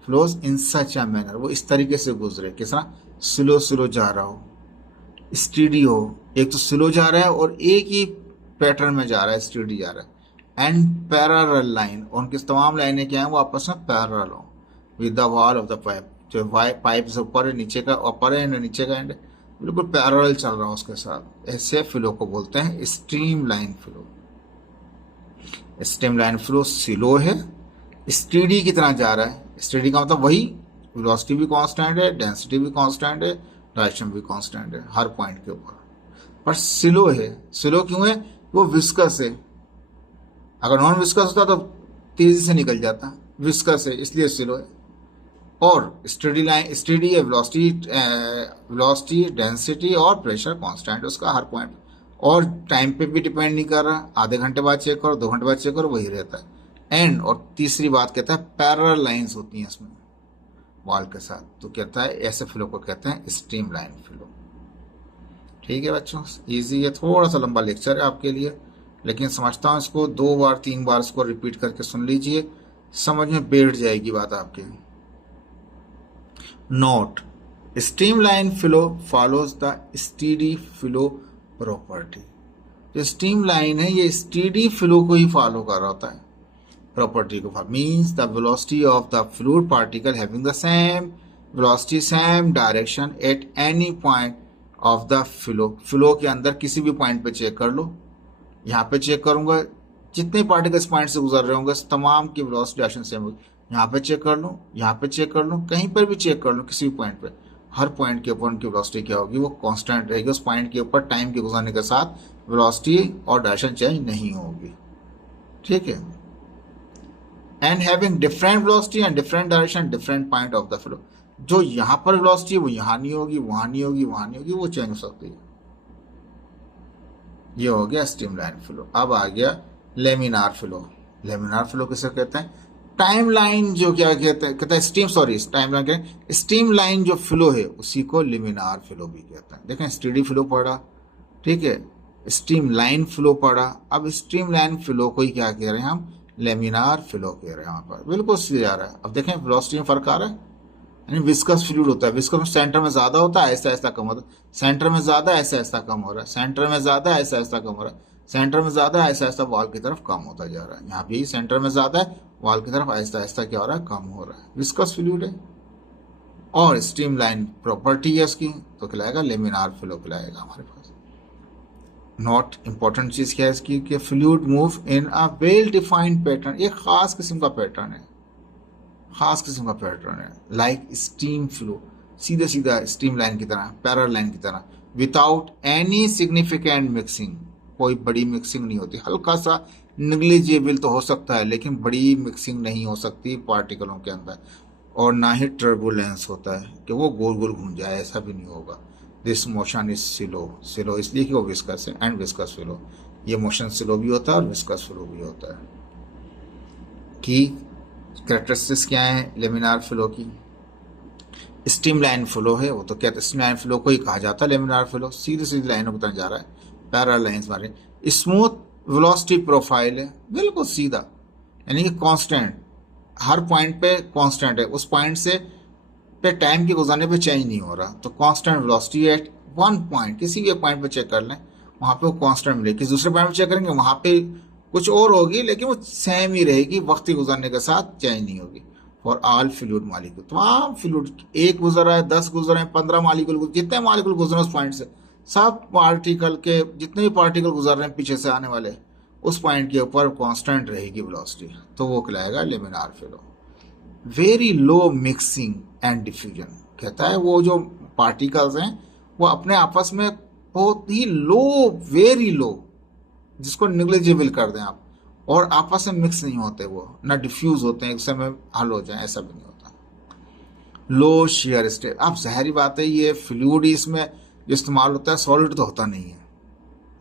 flows in such a manner, वो इस तरीके से गुजरे, किस तरह, स्लो स्लो जा रहा हो, स्टेडी हो, एक तो स्लो जा रहा है और एक ही पैटर्न में जा रहा है, स्टेडी जा रहा है, एंड पैरेलल लाइन, उनकी तमाम लाइनें क्या है वो आपस में पैरेलल हो with the wall of the pipe, जो पाइप से ऊपर है, नीचे का ऊपर है एंड नीचे का एंड बिल्कुल पैरेलल चल रहा है उसके साथ, ऐसे फ्लो को बोलते हैं stream line flow. Stream line flow slow है, स्टेडी की तरह जा रहा है। स्टेडी का मतलब वही, वेलोसिटी भी कांस्टेंट है, डेंसिटी भी कांस्टेंट है, डायरेक्शन भी कांस्टेंट है हर पॉइंट के ऊपर, पर स्लो है। स्लो क्यों है, वो विस्कस है, अगर नॉन विस्कस होता तो तेजी से निकल जाता, विस्कस है इसलिए स्लो है। और स्टेडी लाइन, स्टेडी है, वेलोसिटी, डेंसिटी और प्रेशर कांस्टेंट उसका हर पॉइंट, और टाइम पे भी डिपेंड नहीं कर रहा, आधे घंटे बाद चेक करो, 2 घंटे बाद चेक करो, वही रहता है। एंड और तीसरी बात कहता है पैरेलल लाइंस होती हैं इसमें वॉल के साथ, तो कहता है ऐसे फ्लो को कहते हैं स्ट्रीम लाइन फ्लो। ठीक है बच्चों, इजी है, थोड़ा सा लंबा लेक्चर है आपके लिए, लेकिन समझता हूँ इसको 2 बार 3 बार इसको रिपीट करके सुन लीजिए, समझ में बैठ जाएगी बात आपके। Note, stream line flow follows the steady flow property. जो स्ट्रीम लाइन है ये स्टेडी फ्लो को ही फॉलो कर रहा होता है, प्रॉपर्टी को, means the velocity of the fluid particle having the same velocity, same direction at any point of the flow. Flow के अंदर किसी भी पॉइंट पे चेक कर लो, यहाँ पे चेक करूंगा, जितने पार्टिकल इस पॉइंट से गुजर रहे होंगे तमाम की वेलोसिटी डायरेक्शन सेम होगी, यहाँ पे चेक कर लूँ, यहाँ पे चेक कर लूँ, कहीं पर भी चेक कर लूँ, किसी भी पॉइंट पे, हर पॉइंट के ऊपर उनकी वेलोसिटी क्या होगी, वो कांस्टेंट रहेगी। उस पॉइंट के ऊपर टाइम के गुजरने के साथ वेलोसिटी और डायरेक्शन चेंज नहीं होगी, ठीक है। And having different velocity and different direction different point of the flow, जो यहां पर वेलोसिटी वो यहां नहीं होगी, वहां नहीं होगी, वहां नहीं होगी, वो चेंज हो सकती है। ये हो गया स्ट्रीमलाइन फ्लो। अब आ गया लेमिनार फ्लो। लेमिनार फ्लो किसे कहते हैं? टाइमलाइन जो क्या कहते हैं स्टीम, सॉरी टाइमलाइन के स्ट्रीमलाइन जो फ्लो है उसी को लेमिनार फ्लो भी कहते हैं। देखें स्टेडी फ्लो पढ़ा, ठीक है, स्ट्रीमलाइन फ्लो पढ़ा, अब स्ट्रीमलाइन फ्लो को ही क्या कह रहे हैं हम? लेमिनार फ्लो कह रहे हैं। यहाँ पर बिल्कुल सीधे आ रहा है। अब देखें वेलोसिटी में फर्क आ रहा है, यानी विस्कस फ्लूइड होता है, विस्कस में सेंटर में ज्यादा होता है, ऐसा ऐसा कम होता है, सेंटर में ज्यादा ऐसा ऐसा कम हो रहा है, सेंटर में ज्यादा ऐसा ऐसा कम हो रहा है, सेंटर में ज्यादा ऐसा ऐसा वॉल की तरफ कम होता जा रहा है। यहाँ भी सेंटर में ज्यादा है, वॉल की तरफ ऐसा ऐसा क्या हो रहा है? कम हो रहा है। विस्कस फ्लूइड है और स्ट्रीमलाइन प्रॉपर्टी है उसकी, तो कहलाएगा लेमिनार फ्लो कहलाएगा हमारे पास। नॉट इंपॉर्टेंट चीज क्या है इसकी कि fluid move in a well defined pattern, एक खास किस्म का पैटर्न है, खास किस्म का पैटर्न है। लाइक स्टीम फ्लो, सीधे सीधा स्टीम लाइन की तरह, पैरेलल लाइन की तरह, विदाउट एनी सिग्निफिकेंट मिक्सिंग, कोई बड़ी मिक्सिंग नहीं होती, हल्का सा निग्लिजिबल तो हो सकता है लेकिन बड़ी मिक्सिंग नहीं हो सकती पार्टिकलों के अंदर, और ना ही टर्बुलेंस होता है कि वो गोल गोल घूम जाए, ऐसा भी नहीं होगा। This motion is slow, slow इसलिए कि वो विस्कस है, एंड विस्कस फ्लो, ये मोशन स्लो भी होता है और विस्कस फ्लो भी होता है। की कैरेक्टरिस्टिक्स क्या है लेमिनार फ्लो की? स्ट्रीमलाइन फ्लो है वो, तो क्या स्ट्रीमलाइन फ्लो को ही कहा जाता है लेमिनार फ्लो, सीधी सीधी लाइनों की तरह जा रहा है, पैरेलल लाइंस मारे। स्मूथ वेलोसिटी प्रोफाइल है, बिल्कुल सीधा, यानी कि कांस्टेंट, हर पॉइंट पे कांस्टेंट है, उस पॉइंट से पे टाइम के गुजरने पे चेंज नहीं हो रहा, तो constant velocity at one point, किसी भी एक पॉइंट पे चेक कर लें वहां पे वो कांस्टेंट मिलेगी, किसी दूसरे पॉइंट पे चेक करेंगे वहां पे कुछ और होगी लेकिन वो सेम ही रहेगी, वक्त गुजरने के साथ चेंज नहीं होगी। फॉर ऑल फ्लूइड मालिक्यूल, तमाम फ्लूइड, एक गुजर रहा है, 10 गुजर रहे हैं, 15 मालिक्यूल, जितने मालिक्यूल गुजर उस पॉइंट से, सब पार्टिकल के जितने भी पार्टिकल गुजर रहे हैं पीछे से आने वाले, उस पॉइंट के ऊपर कांस्टेंट रहेगी वेलोसिटी, तो वो कहलाएगा laminar flow. Very low mixing and diffusion, कहता है वो जो पार्टिकल्स हैं वो अपने आपस में बहुत ही लो, वेरी लो, जिसको निग्लिजिबल कर दें आप, और आपस में मिक्स नहीं होते, वो ना डिफ्यूज होते हैं एक समय हल हो जाए, ऐसा भी नहीं होता। लो शेयर स्टेट, अब जहरी बात है ये फ्लूइड इसमें जो इस्तेमाल होता है सॉलिड तो होता नहीं है,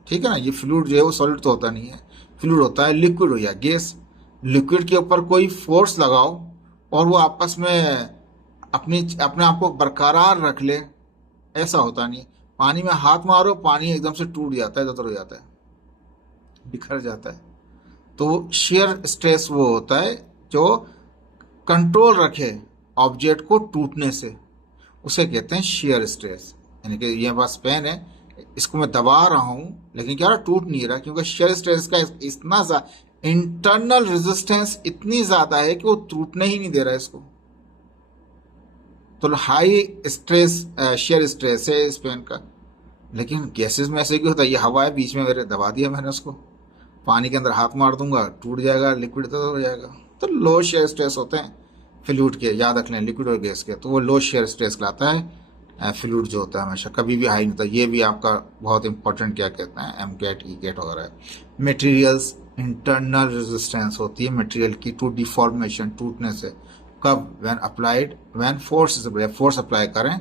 ठीक है ना, ये फ्लूइड जो है वो सॉलिड तो होता नहीं है, फ्लूइड होता है लिक्विड हो या गैस। लिक्विड के ऊपर कोई फोर्स लगाओ और वो आपस में अपने आप को बरकरार रख ले, ऐसा होता नहीं। पानी में हाथ मारो, पानी एकदम से टूट जाता है, हो जाता है, बिखर जाता है। तो शेयर स्ट्रेस वो होता है जो कंट्रोल रखे ऑब्जेक्ट को टूटने से, उसे कहते हैं शेयर स्ट्रेस। यानी कि ये पास पेन है, इसको मैं दबा रहा हूं लेकिन क्या टूट नहीं रहा, क्योंकि शेयर स्ट्रेस का इतना इंटरनल रेजिस्टेंस इतनी ज्यादा है कि वो टूटने ही नहीं दे रहा है इसको। तो हाई स्ट्रेस शेयर स्ट्रेस है इस पेन का। लेकिन गैसेस में ऐसे क्यों होता है? ये हवा है बीच में, मेरे दबा दिया मैंने उसको, पानी के अंदर हाथ मार दूंगा टूट जाएगा, लिक्विड तो हो जाएगा। तो लो शेयर स्ट्रेस होते हैं फ्लूइड के, याद रख लें, लिक्विड और गैस के, तो वो लो शेयर स्ट्रेस कहलाता है। फ्लूइड जो होता है हमेशा कभी भी हाई नहीं होता। ये भी आपका बहुत इंपॉर्टेंट क्या कहते हैं, एम कैट ई कैट वगैरह है। मटेरियल्स इंटरनल रेजिस्टेंस होती है मटेरियल की टू डिफॉर्मेशन, टूटने से। कब? When applied, when force apply करें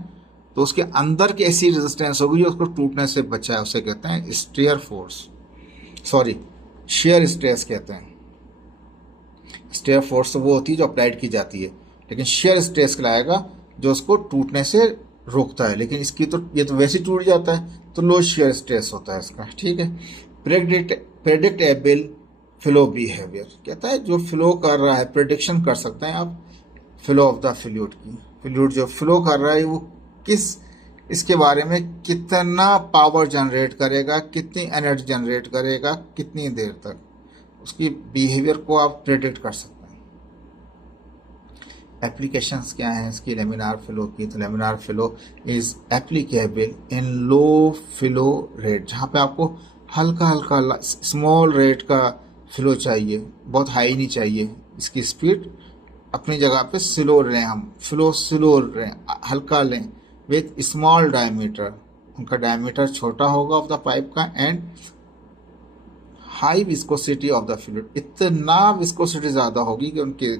तो उसके अंदर की ऐसी रेजिस्टेंस होगी जो उसको टूटने से बचाए, उसे कहते हैं stair force, sorry shear stress कहते हैं। स्टेयर फोर्स तो वो होती है जो अप्लाइड की जाती है, लेकिन शेयर स्ट्रेस कहलाएगा जो उसको टूटने से रोकता है। लेकिन इसकी तो ये तो वैसे टूट जाता है, तो लो शेयर स्ट्रेस होता है इसका, ठीक है। प्रेडिक्टेबल फ्लो बिहेवियर, कहता है जो फ्लो कर रहा है प्रेडिक्शन कर सकते हैं आप फ्लो ऑफ द फ्लूइड की। फ्लूइड जो फ्लो कर रहा है वो किस, इसके बारे में कितना पावर जनरेट करेगा, कितनी एनर्जी जनरेट करेगा, कितनी देर तक, उसकी बिहेवियर को आप प्रेडिक्ट कर सकते हैं। एप्लीकेशंस क्या हैं इसकी लेमिनार फ्लो की? तो laminar flow is applicable in low flow rate, जहाँ पे आपको हल्का हल्का स्मॉल रेट का फ्लो चाहिए, बहुत हाई नहीं चाहिए, इसकी स्पीड अपनी जगह पे स्लो लें, हम फ्लो स्लो लें, हल्का लें, विथ स्मॉल डायमीटर, उनका डायमीटर छोटा होगा ऑफ द पाइप का, and high viscosity of the fluid, इतना विस्कोसिटी ज़्यादा होगी कि उनके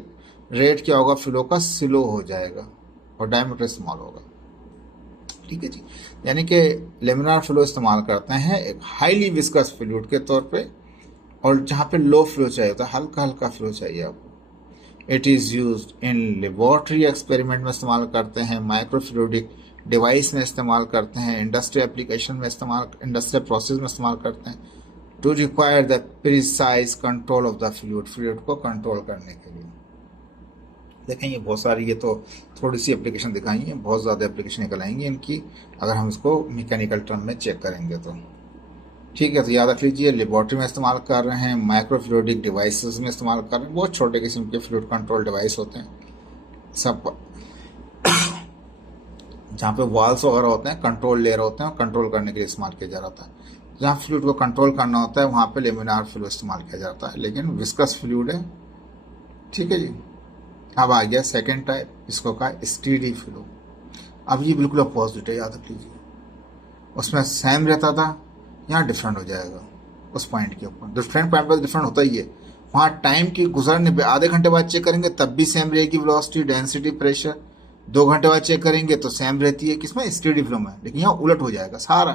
रेट क्या होगा, फ्लो का स्लो हो जाएगा और डायमीटर स्मॉल होगा। ठीक है जी, यानी कि लेमिनार फ्लो इस्तेमाल करते हैं एक हाईली विस्कस फ्लूइड के तौर पे, और जहाँ पे लो फ्लो चाहिए होता है, हल्का हल्का फ्लो चाहिए आपको। It is used in laboratory experiment में इस्तेमाल करते हैं, माइक्रोफ्लूइडिक डिवाइस में इस्तेमाल करते हैं, इंडस्ट्रियल एप्लीकेशन में इस्तेमाल, इंडस्ट्रियल प्रोसेस में इस्तेमाल करते हैं, to require the precise control of the fluid, fluid को कंट्रोल करने के लिए। देखें ये बहुत सारी, ये तो थोड़ी सी एप्लीकेशन दिखाई है, बहुत ज़्यादा एप्लीकेशन निकल आएंगी इनकी अगर हम इसको मैकेनिकल टर्म में चेक करेंगे तो। ठीक है, तो याद रख लीजिए लेबोरेटरी में इस्तेमाल कर रहे हैं, माइक्रोफ्लूइडिक डिवाइसेस में इस्तेमाल कर रहे हैं, बहुत छोटे किस्म के फ्लूइड कंट्रोल डिवाइस होते हैं सब, जहाँ पे वॉल्स वगैरह होते हैं, कंट्रोल लेयर होते हैं, कंट्रोल करने के लिए इस्तेमाल किया जा रहा है। जहाँ फ्लूइड को कंट्रोल करना होता है वहाँ पे लेमिनार फ्लो इस्तेमाल किया जाता है, लेकिन विस्कस फ्लूइड है। ठीक है जी, अब आ गया सेकेंड टाइप, इसको कहा स्टीडी फ्लो। अब ये बिल्कुल अपोजिट है, याद रख लीजिए। उसमें सेम रहता था, यहाँ डिफरेंट हो जाएगा उस पॉइंट के ऊपर, डिफरेंट पॉइंट पर डिफरेंट होता ही है। वहाँ टाइम की गुजरने पे आधे घंटे बाद चेक करेंगे तब भी सेम रहेगी वेलोसिटी, डेंसिटी, प्रेशर। 2 घंटे बाद चेक करेंगे तो सेम रहती है, किसमें, स्टेडी फ्लो में, लेकिन यहाँ उलट हो जाएगा सारा।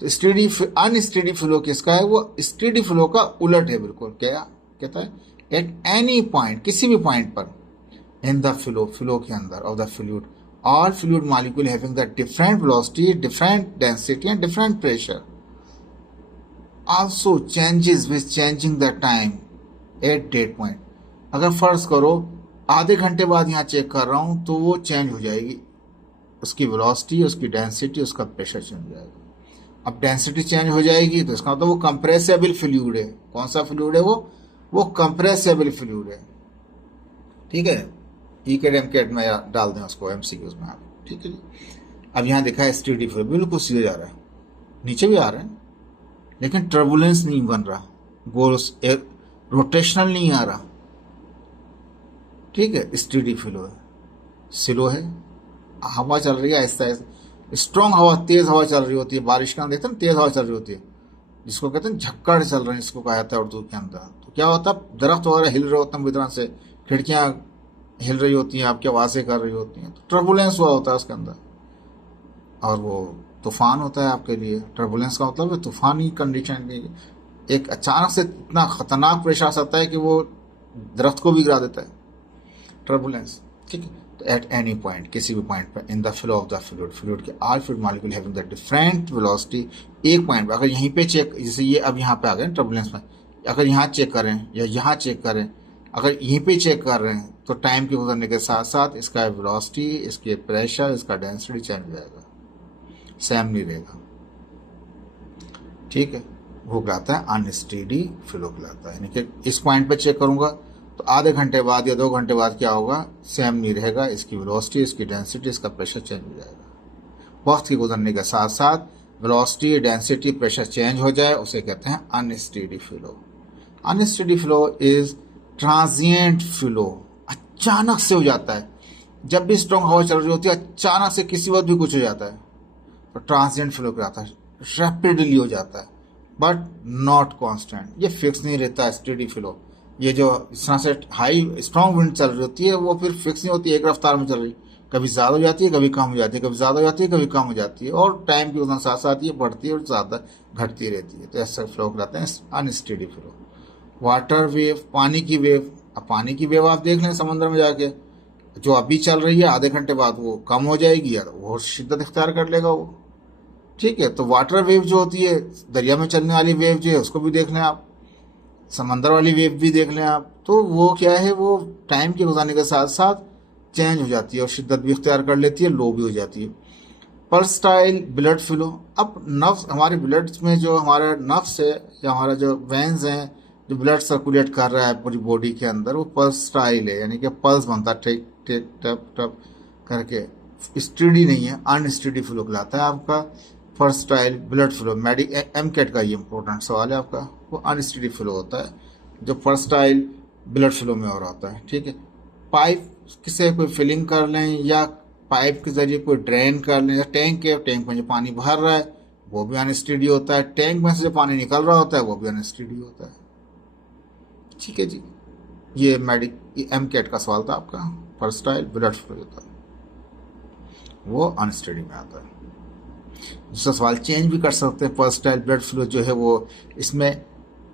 तो स्टेडी अनस्टेडी फ्लो किसका है, वो स्टेडी फ्लो का उलट है बिल्कुल। क्या कहता है, एट एनी पॉइंट, किसी भी पॉइंट पर, इन द फ्लो, फ्लो के अंदर of the fluid, all fluid molecule having the different velocity, different density and different pressure also changes with changing the time at that point। अगर फर्ज करो आधे घंटे बाद यहाँ चेक कर रहा हूँ तो वो चेंज हो जाएगी, उसकी वेलोसिटी, उसकी डेंसिटी, उसका प्रेशर चेंज हो जाएगा। अब डेंसिटी चेंज हो जाएगी तो इसका मतलब वो कंप्रेसेबल फ्लूइड है। कौन सा फ्लूइड है वो कंप्रेसेबल फ्लूइड है। ठीक है, ई के एम कैट में डाल दें उसको एमसीक्यूज में आप। ठीक है जी, अब यहाँ देखा है स्टेडी फ्लो बिल्कुल सीधे जा रहा है, नीचे भी आ रहा है लेकिन टर्बुलेंस नहीं बन रहा, गोल रोटेशनल नहीं आ रहा। ठीक है, स्टेडी फ्लो है, स्लो है, हवा चल रही है आहिस्ता आहिस्ता, स्ट्रॉन्ग हवा, तेज हवा चल रही होती है, बारिश का देखते हैं तेज हवा चल रही होती है, जिसको कहते हैं झक्कड़ चल रहे हैं, इसको कहा जाता है उर्दू के अंदर। तो क्या होता है, दरख्त वगैरह हिल रहे होते हैं इधर से, खिड़कियाँ हिल रही होती हैं, आपकी आवाज़ें कर रही होती हैं, तो टर्बुलेंस हुआ होता है उसके अंदर, और वो तूफान होता है आपके लिए। टर्बुलेंस का मतलब है तूफानी कंडीशन की, एक अचानक से इतना खतरनाक प्रेशर आ सकता है कि वो दरख्त को भी गिरा देता है, टर्बुलेंस। ठीक है, तो एट एनी पॉइंट, किसी भी पॉइंट पर, in the flow of the fluid, fluid के all fluid molecule having the different velocity, एक पॉइंट पर, अगर यहीं पे चेक, जैसे ये अब यहाँ पे आ गए टर्बुलेंस में, अगर यहाँ चेक करें या यहाँ चेक करें, अगर यहीं पे चेक कर रहे हैं तो टाइम के गुजरने के साथ साथ इसका वेलोसिटी, इसके प्रेशर, इसका डेंसिटी चेंज हो जाएगा, सेम नहीं रहेगा। ठीक है, वो कहलाता है अनस्टेडी फ्लो कहलाता है। यानी कि इस पॉइंट पे चेक करूंगा तो आधे घंटे बाद या 2 घंटे बाद क्या होगा, सेम नहीं रहेगा, इसकी वेलोसिटी, इसकी डेंसिटी, इसका प्रेशर चेंज हो जाएगा। वक्त के गुजरने के साथ साथ वेलोसिटी, डेंसिटी, प्रेशर चेंज हो जाए, उसे कहते हैं unsteady flow. Unsteady flow is transient flow, अचानक से हो जाता है। जब भी स्ट्रॉन्ग हवा चल रही होती है अचानक से किसी वक्त भी कुछ हो जाता है तो ट्रांजिएंट फ्लो कहलाता है, रैपिडली हो जाता है, बट नॉट कांस्टेंट, ये फिक्स नहीं रहता है। स्टेडी फ्लो, ये जो इस तरह से हाई स्ट्रॉन्ग विंड चल रही होती है वो फिर फिक्स नहीं होती, एक रफ्तार में चल रही, कभी ज़्यादा हो जाती है, कभी कम हो जाती है, कभी ज़्यादा हो जाती है, कभी कम हो जाती है, और टाइम के साथ साथ ये बढ़ती है और ज़्यादा घटती रहती है। तो ऐसा फ्लो कहलाते हैं अनस्टेडी फ्लो। वाटर वेव, पानी की वेव, अब पानी की वेव आप देख लें समुद्र में जाके, जो अभी चल रही है आधे घंटे बाद वो कम हो जाएगी या वो शिद्दत इख्तियार कर लेगा वो। ठीक है, तो वाटर वेव जो होती है, दरिया में चलने वाली वेव जो है उसको भी देख लें आप, समंदर वाली वेव भी देख लें आप, तो वो क्या है, वो टाइम के गुजरने के साथ साथ चेंज हो जाती है और शिद्दत भी इख्तियार कर लेती है, लो भी हो जाती है। पल्साइल ब्लड फ्लो, अब नफ्स, हमारे ब्लड में जो हमारा नफ्स है या हमारा जो वेन्स हैं जो ब्लड सर्कुलेट कर रहा है पूरी बॉडी के अंदर, वो पल्साइल है, यानी कि पल्स बनता है टिक टिक टप टप करके, स्टेडी नहीं है, अनस्टेडी फ्लो कहलाता है आपका पल्साइल ब्लड फ्लो। एमकेट का ये इंपॉर्टेंट सवाल है आपका, वो अनस्टेडी फ्लो होता है जो पल्साइल ब्लड फ्लो में हो रहा होता है। ठीक है, पाइप से कोई फिलिंग कर लें या पाइप के जरिए कोई ड्रेन कर लें, या टैंक है, टैंक में जो पानी भर रहा है वो भी अनस्टेडी होता है। टैंक में से जो पानी निकल रहा होता है वो भी अनस्टेडी होता है। ठीक है जी, ये MCAT का सवाल था आपका। फर्स्टाइल ब्लड फ्लो होता है वो अनस्टेडी में आता है। दूसरा सवाल चेंज भी कर सकते हैं। फर्स्टाइल ब्लड फ्लो जो है वो, इसमें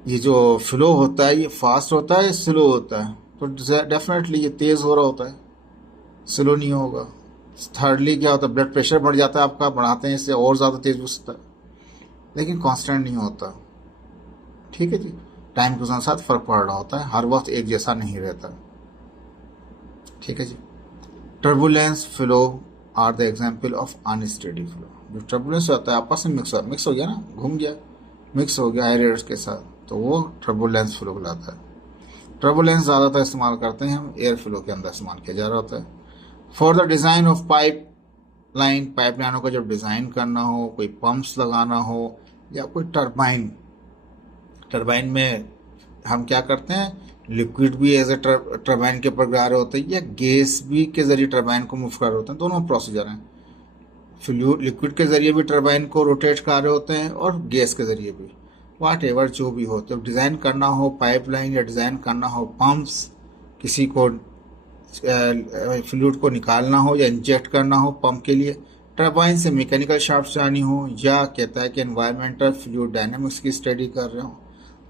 ये जो फ्लो होता है ये फास्ट होता है, स्लो होता है। तो डेफिनेटली ये तेज हो रहा होता है, स्लो नहीं होगा। थर्डली क्या होता है, ब्लड प्रेशर बढ़ जाता है आपका, बढ़ाते हैं इससे और ज़्यादा तेज हो सकता है, लेकिन कांस्टेंट नहीं होता। ठीक है जी, टाइम के साथ फर्क पड़ रहा होता है, हर वक्त एक जैसा नहीं रहता। ठीक है जी। Turbulence flow are the example of unsteady flow. जो टर्बुलेंस होता है आपस में मिक्स हो गया ना, घूम गया, मिक्स हो गया एयर्स के साथ, तो वो टर्बुलेंस फ्लो कहलाता है। टर्बुलेंस ज़्यादातर इस्तेमाल करते हैं हम एयर फ्लो के अंदर इस्तेमाल किया जा रहा होता है। फॉर द डिज़ाइन ऑफ पाइपलाइनों का जब डिज़ाइन करना हो, कोई पंप्स लगाना हो या कोई टरबाइन में हम क्या करते हैं, लिक्विड भी एज ए टरबाइन के ऊपर गिरा रहे होते हैं या गैस भी के जरिए टरबाइन को मूव कर रहे होते हैं, दोनों प्रोसीजर हैं। फ्लूइड लिक्विड के जरिए भी टरबाइन को रोटेट कर रहे होते हैं और गैस के जरिए भी, वाट एवर जो भी हो। तो डिज़ाइन करना हो पाइपलाइन या डिज़ाइन करना हो पंप्स, किसी को फ्लूइड को निकालना हो या इंजेक्ट करना हो पंप के लिए, टरबाइन से मैकेनिकल शाफ्ट जानी हो, या कहता है कि एनवायरमेंटल फ्लूइड डायनेमिक्स की स्टडी कर रहे हो,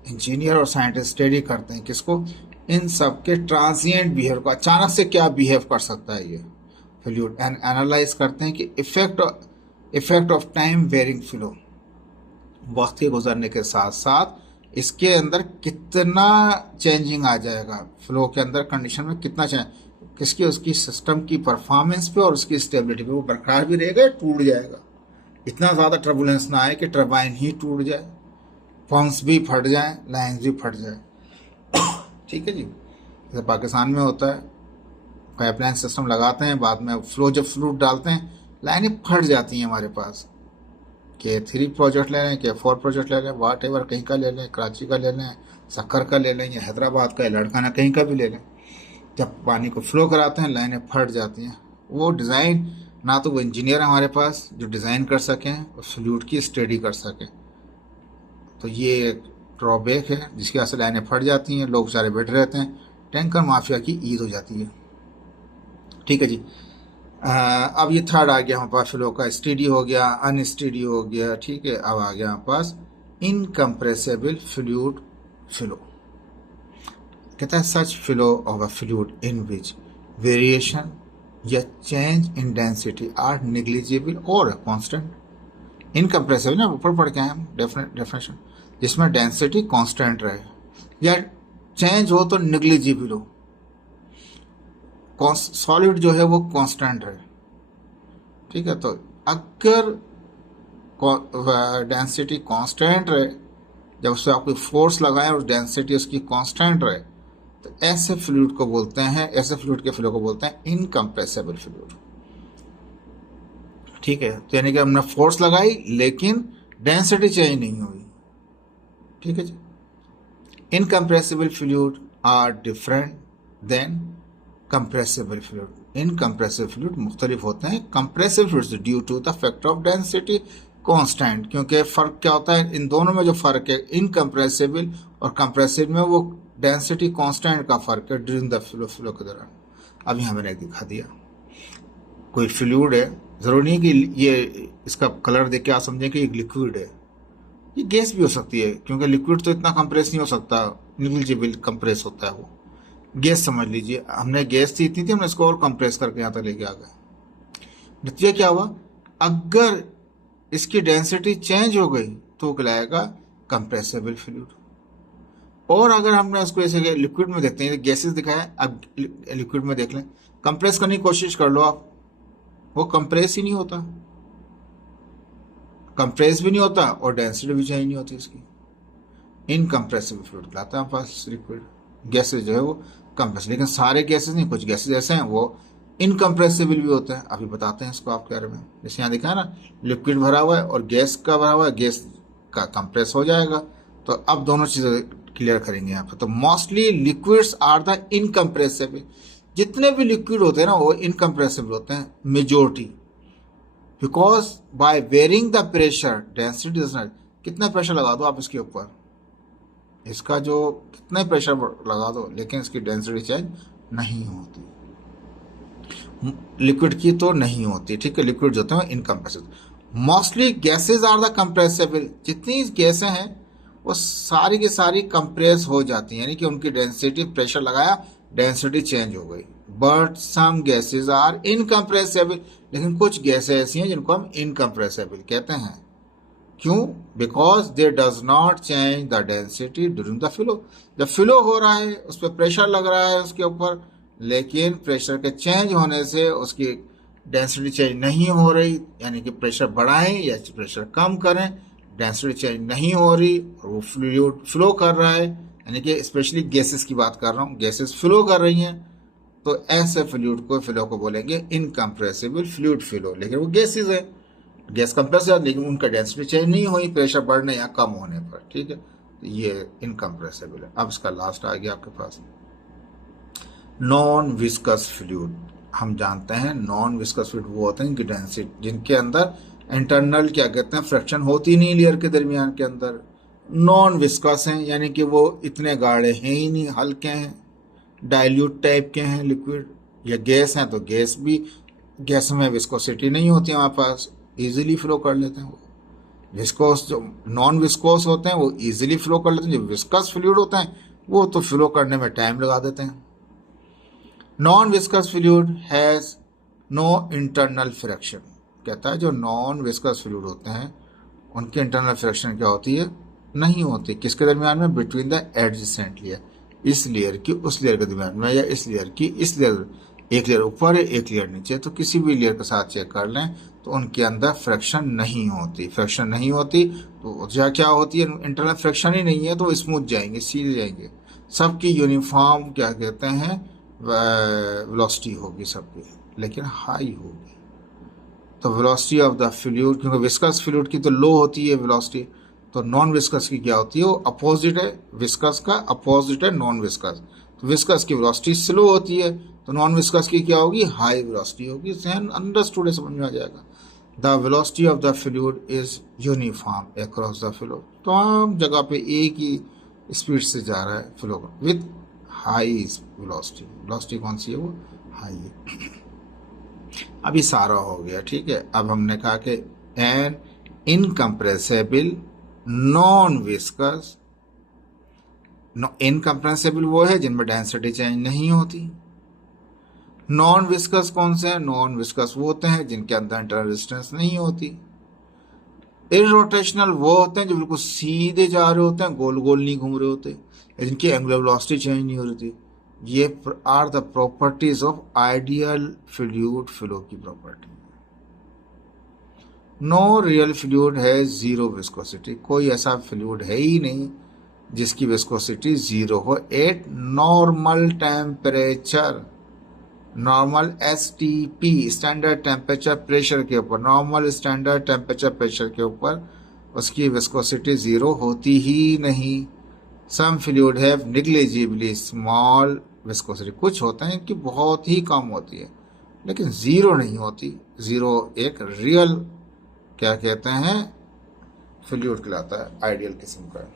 इंजीनियर और साइंटिस्ट स्टडी करते हैं किसको, इन सब के ट्रांजिएंट बिहेवियर को, अचानक से क्या बिहेव कर सकता है ये फ्लूइड, एंड एनालाइज करते हैं कि effect of time varying flow, वक्त के गुजरने के साथ साथ इसके अंदर कितना चेंजिंग आ जाएगा, फ्लो के अंदर कंडीशन में कितना चेंज, किसकी उसकी सिस्टम की परफॉर्मेंस पे और उसकी स्टेबिलिटी पे, वो बरकरार भी रहेगा या टूट जाएगा। इतना ज़्यादा टर्बुलेंस ना आए कि टरबाइन ही टूट जाए, पंप्स भी फट जाए, लाइन्स भी फट जाए। ठीक है जी, जैसे पाकिस्तान में होता है, पाइपलाइन सिस्टम लगाते हैं, बाद में जब फ्लूइड डालते हैं लाइनें फट जाती हैं हमारे पास। K3 प्रोजेक्ट ले लें, K4 प्रोजेक्ट ले लें, वाट एवर कहीं का ले लें, कराची का ले लें, सक्कर का ले लें या हैदराबाद का या लड़काना कहीं का भी ले लें, जब पानी को फ्लो कराते हैं लाइनें फट जाती हैं। वो डिज़ाइन ना तो वो इंजीनियर हमारे पास जो डिज़ाइन कर सकें और फ्लूइड की स्टडी कर सकें, तो ये एक ड्रॉबैक है जिसकी वजह से लाइनें फट जाती हैं, लोग बेचारे बैठे रहते हैं, टैंकर माफिया की ईद हो जाती है। ठीक है जी। अब ये थर्ड आ गया हमारे पास फ्लो का, स्टेडी हो गया, अनस्टेडी हो गया। ठीक है, अब आ गया हमारे पास इनकम्प्रेसिबल फ्लूइड फ्लो। कहता है such flow of a fluid in which variation या change in density are negligible और कांस्टेंट। इनकम्प्रेसिबल ना ऊपर पढ़ के आए हम डेफिनेशन, जिसमें डेंसिटी कांस्टेंट रहे या चेंज हो तो नेग्लिजिबल हो, सॉलिड जो है वो कांस्टेंट रहे। ठीक है, तो अगर डेंसिटी कांस्टेंट रहे, जब उससे आप कोई फोर्स लगाएं और डेंसिटी उसकी कांस्टेंट रहे, तो ऐसे फ्लूइड को बोलते हैं, ऐसे फ्लूइड के फ्लो को बोलते हैं इनकम्प्रेसिबल फ्लूइड। ठीक है, तो यानी कि हमने फोर्स लगाई लेकिन डेंसिटी चेंज नहीं हुई। ठीक है जी। Incompressible fluid are different than compressible fluid. Incompressible fluid मुख्तलिफ होते हैं कंप्रेसिव फ्लूइड से due to the factor of density constant. क्योंकि फ़र्क क्या होता है इन दोनों में, जो फ़र्क है इनकम्प्रेसिबल और कंप्रेसिव में, वो डेंसिटी कांस्टेंट का फ़र्क है ड्यूरिंग द फ्लो के दौरान। अभी हमने दिखा दिया कोई फ्लूइड है, ज़रूरी नहीं कि ये इसका कलर देख के आप समझें कि एक लिक्विड है, ये गैस भी हो सकती है, क्योंकि लिक्विड तो इतना कंप्रेस नहीं हो सकता, निगलिजिबल कंप्रेस होता है वो। गैस समझ लीजिए, हमने गैस थी इतनी थी, हमने इसको और कंप्रेस करके यहाँ तक लेके आ गए। नतीजा क्या हुआ, अगर इसकी डेंसिटी चेंज हो गई तो कहलाएगा कंप्रेसिबल फ्लूइड। और अगर हमने इसको ऐसे लिक्विड में देखते हैं, गैसेस दिखाया, अब लिक्विड में देख लें, कंप्रेस करने की कोशिश कर लो आप, वो कंप्रेस ही नहीं होता, कंप्रेस भी नहीं होता और डेंसिटी भी चेंज नहीं होती इसकी। इनकम्प्रेसिबल फ्लूइड कहलाता है पास लिक्विड। गैसेज जो है वो कंप्रेस, लेकिन सारे गैसेज नहीं, कुछ गैसेज ऐसे हैं वो इनकम्प्रेसिबल भी होते हैं। अभी बताते हैं इसको आपके बारे में। जैसे यहाँ दिखा है ना, लिक्विड भरा हुआ है और गैस का भरा हुआ है, गैस का कंप्रेस हो जाएगा। तो अब दोनों चीज़ें क्लियर करेंगे यहाँ पर। तो mostly liquids are the incompressible. जितने भी लिक्विड होते हैं ना वो इनकम्प्रेसिबल होते हैं, majority. Because by varying the pressure density does not, कितना प्रेशर लगा दो आप इसके ऊपर, इसका जो कितने प्रेशर लगा दो लेकिन इसकी डेंसिटी चेंज नहीं होती, लिक्विड की तो नहीं होती, ठीक है। लिक्विड जो होते हैं incompressible. Mostly gases are the compressible, जितनी गैसें हैं वो सारी की सारी कंप्रेस हो जाती हैं, यानी कि उनकी डेंसिटी, प्रेशर लगाया डेंसिटी चेंज हो गई। But some gases are incompressible, लेकिन कुछ गैसें ऐसी हैं जिनको हम इनकम्प्रेसिबल कहते हैं। क्यों? Because they does not change the density during the flow. जब फ्लो हो रहा है उस पर प्रेशर लग रहा है उसके ऊपर, लेकिन प्रेशर के चेंज होने से उसकी डेंसिटी चेंज नहीं हो रही, यानी कि प्रेशर बढ़ाएं या प्रेशर कम करें डेंसिटी चेंज नहीं हो रही, और वो फ्लूइड फ्लो कर रहा है, यानी कि स्पेशली गैसेस की बात कर रहा हूँ, गैसेस फ्लो कर रही हैं, तो ऐसे फ्लो को बोलेंगे इनकम्प्रेसिबल फ्लूइड फ्लो। लेकिन वो गैसेस है, गैस कंप्रेस है, लेकिन उनका डेंसिटी चेंज नहीं हुई प्रेशर बढ़ने या कम होने पर, ठीक है। तो ये इनकम्प्रेसिबल है। अब इसका लास्ट आ गया आपके पास नॉन विस्कस फ्लूइड। हम जानते हैं नॉन विस्कस फ्लूइड वो होते हैं जिनकी डेंसिटी, जिनके अंदर इंटरनल क्या कहते हैं फ्रिक्शन होती नहीं लेयर के दरमियान के अंदर, नॉन विस्कस हैं, यानी कि वो इतने गाढ़े हैं ही नहीं, हल्के हैं, डाइल्यूट टाइप के हैं, लिक्विड या गैस हैं तो गैस भी, गैस में विस्कोसिटी नहीं होती हमारे पास, इजीली फ्लो कर लेते हैं वो। विस्कोस जो नॉन विस्कोस होते हैं वो इजीली फ्लो कर लेते हैं, जो विस्कस फ्लूइड होते हैं वो तो फ्लो करने में टाइम लगा देते हैं। Non viscous fluid has no internal friction, कहता है जो नॉन विस्कस फ्लूइड होते हैं उनकी इंटरनल फ्रिक्शन क्या होती है, नहीं होती। किसके दरमियान में? बिटवीन द एडजेसेंट लेयर, इस लेयर की उस लेयर के दरमियान में, या इस लेयर की इस लेयर, एक लेयर ऊपर है एक लेयर नीचे, तो किसी भी लेयर के साथ चेक कर लें तो उनके अंदर फ्रिक्शन नहीं होती। फ्रिक्शन नहीं होती तो क्या होती है, इंटरनल फ्रिक्शन ही नहीं है तो स्मूथ जाएंगे, सीधे जाएंगे, सबकी यूनिफॉर्म क्या कहते हैं वेलोसिटी होगी सबकी, लेकिन हाई होगी। तो वेलोसिटी ऑफ द फ्लूइड, क्योंकि विस्कस फ्लूइड की तो लो होती है वेलोसिटी, तो नॉन विस्कस की क्या होती है, वो अपोजिट है, विस्कस का अपोजिट है नॉन विस्कस। तो विस्कस की वेलोसिटी स्लो होती है तो नॉन विस्कस की क्या होगी, हाई वेलोसिटी होगी। अंडरस्टूड है, समझ में आ जाएगा। The velocity of the fluid is uniform across the flow, तमाम जगह पे एक ही स्पीड से जा रहा है flow with high velocity. Velocity कौन सी है, वो हाई है। अभी सारा हो गया, ठीक है। अब हमने कहा कि an incompressible non viscous, incompressible वो है जिनमें डेंसिटी चेंज नहीं होती। नॉन विस्कस कौन से हैं? नॉन विस्कस वो होते हैं जिनके अंदर इंटरनल रेजिस्टेंस नहीं होती। इररोटेशनल वो होते हैं जो बिल्कुल सीधे जा रहे होते हैं, गोल गोल नहीं घूम रहे होते, जिनकी एंगुलर वेलोसिटी चेंज नहीं हो रही थी। ये are the properties of ideal fluid flow की प्रॉपर्टी। नो रियल फ्लूइड है जीरो विस्कोसिटी, कोई ऐसा फ्लूइड है ही नहीं जिसकी विस्कोसिटी जीरो हो at normal temperature. Normal STP standard temperature pressure के ऊपर, नॉर्मल स्टैंडर्ड टेम्परेचर प्रेशर के ऊपर उसकी विस्कोसिटी जीरो होती ही नहीं। सम फ्लूइड हैव निग्लिजिबली स्मॉल विस्कोसिटी, कुछ होते हैं इनकी बहुत ही कम होती है लेकिन जीरो नहीं होती। जीरो एक रियल क्या कहते हैं फ्लूइड कहलाता है, आइडियल किस्म का।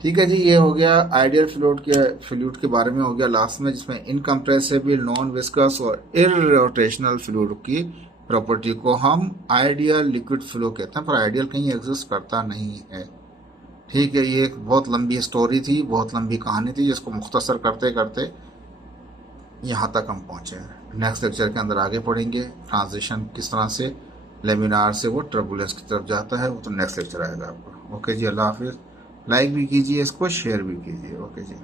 ठीक है जी, ये हो गया आइडियल फ्लूइड के बारे में हो गया लास्ट में, जिसमें इनकम्प्रेसिबल, नॉन विस्कस और इररोटेशनल फ्लूइड की प्रॉपर्टी को हम आइडियल लिक्विड फ्लो कहते हैं, पर आइडियल कहीं एग्जिस्ट करता नहीं है। ठीक है, ये एक बहुत लंबी स्टोरी थी, बहुत लंबी कहानी थी, जिसको मुख्तसर करते करते यहाँ तक हम पहुँचे हैं। नेक्स्ट लेक्चर के अंदर आगे पढ़ेंगे ट्रांजिशन किस तरह से लेमिनार से वो टर्बुलेंस की तरफ जाता है, वो तो नेक्स्ट लेक्चर आएगा आपका। ओके जी, अल्लाह हाफिज़। लाइक भी कीजिए इसको, शेयर भी कीजिए। ओके जी।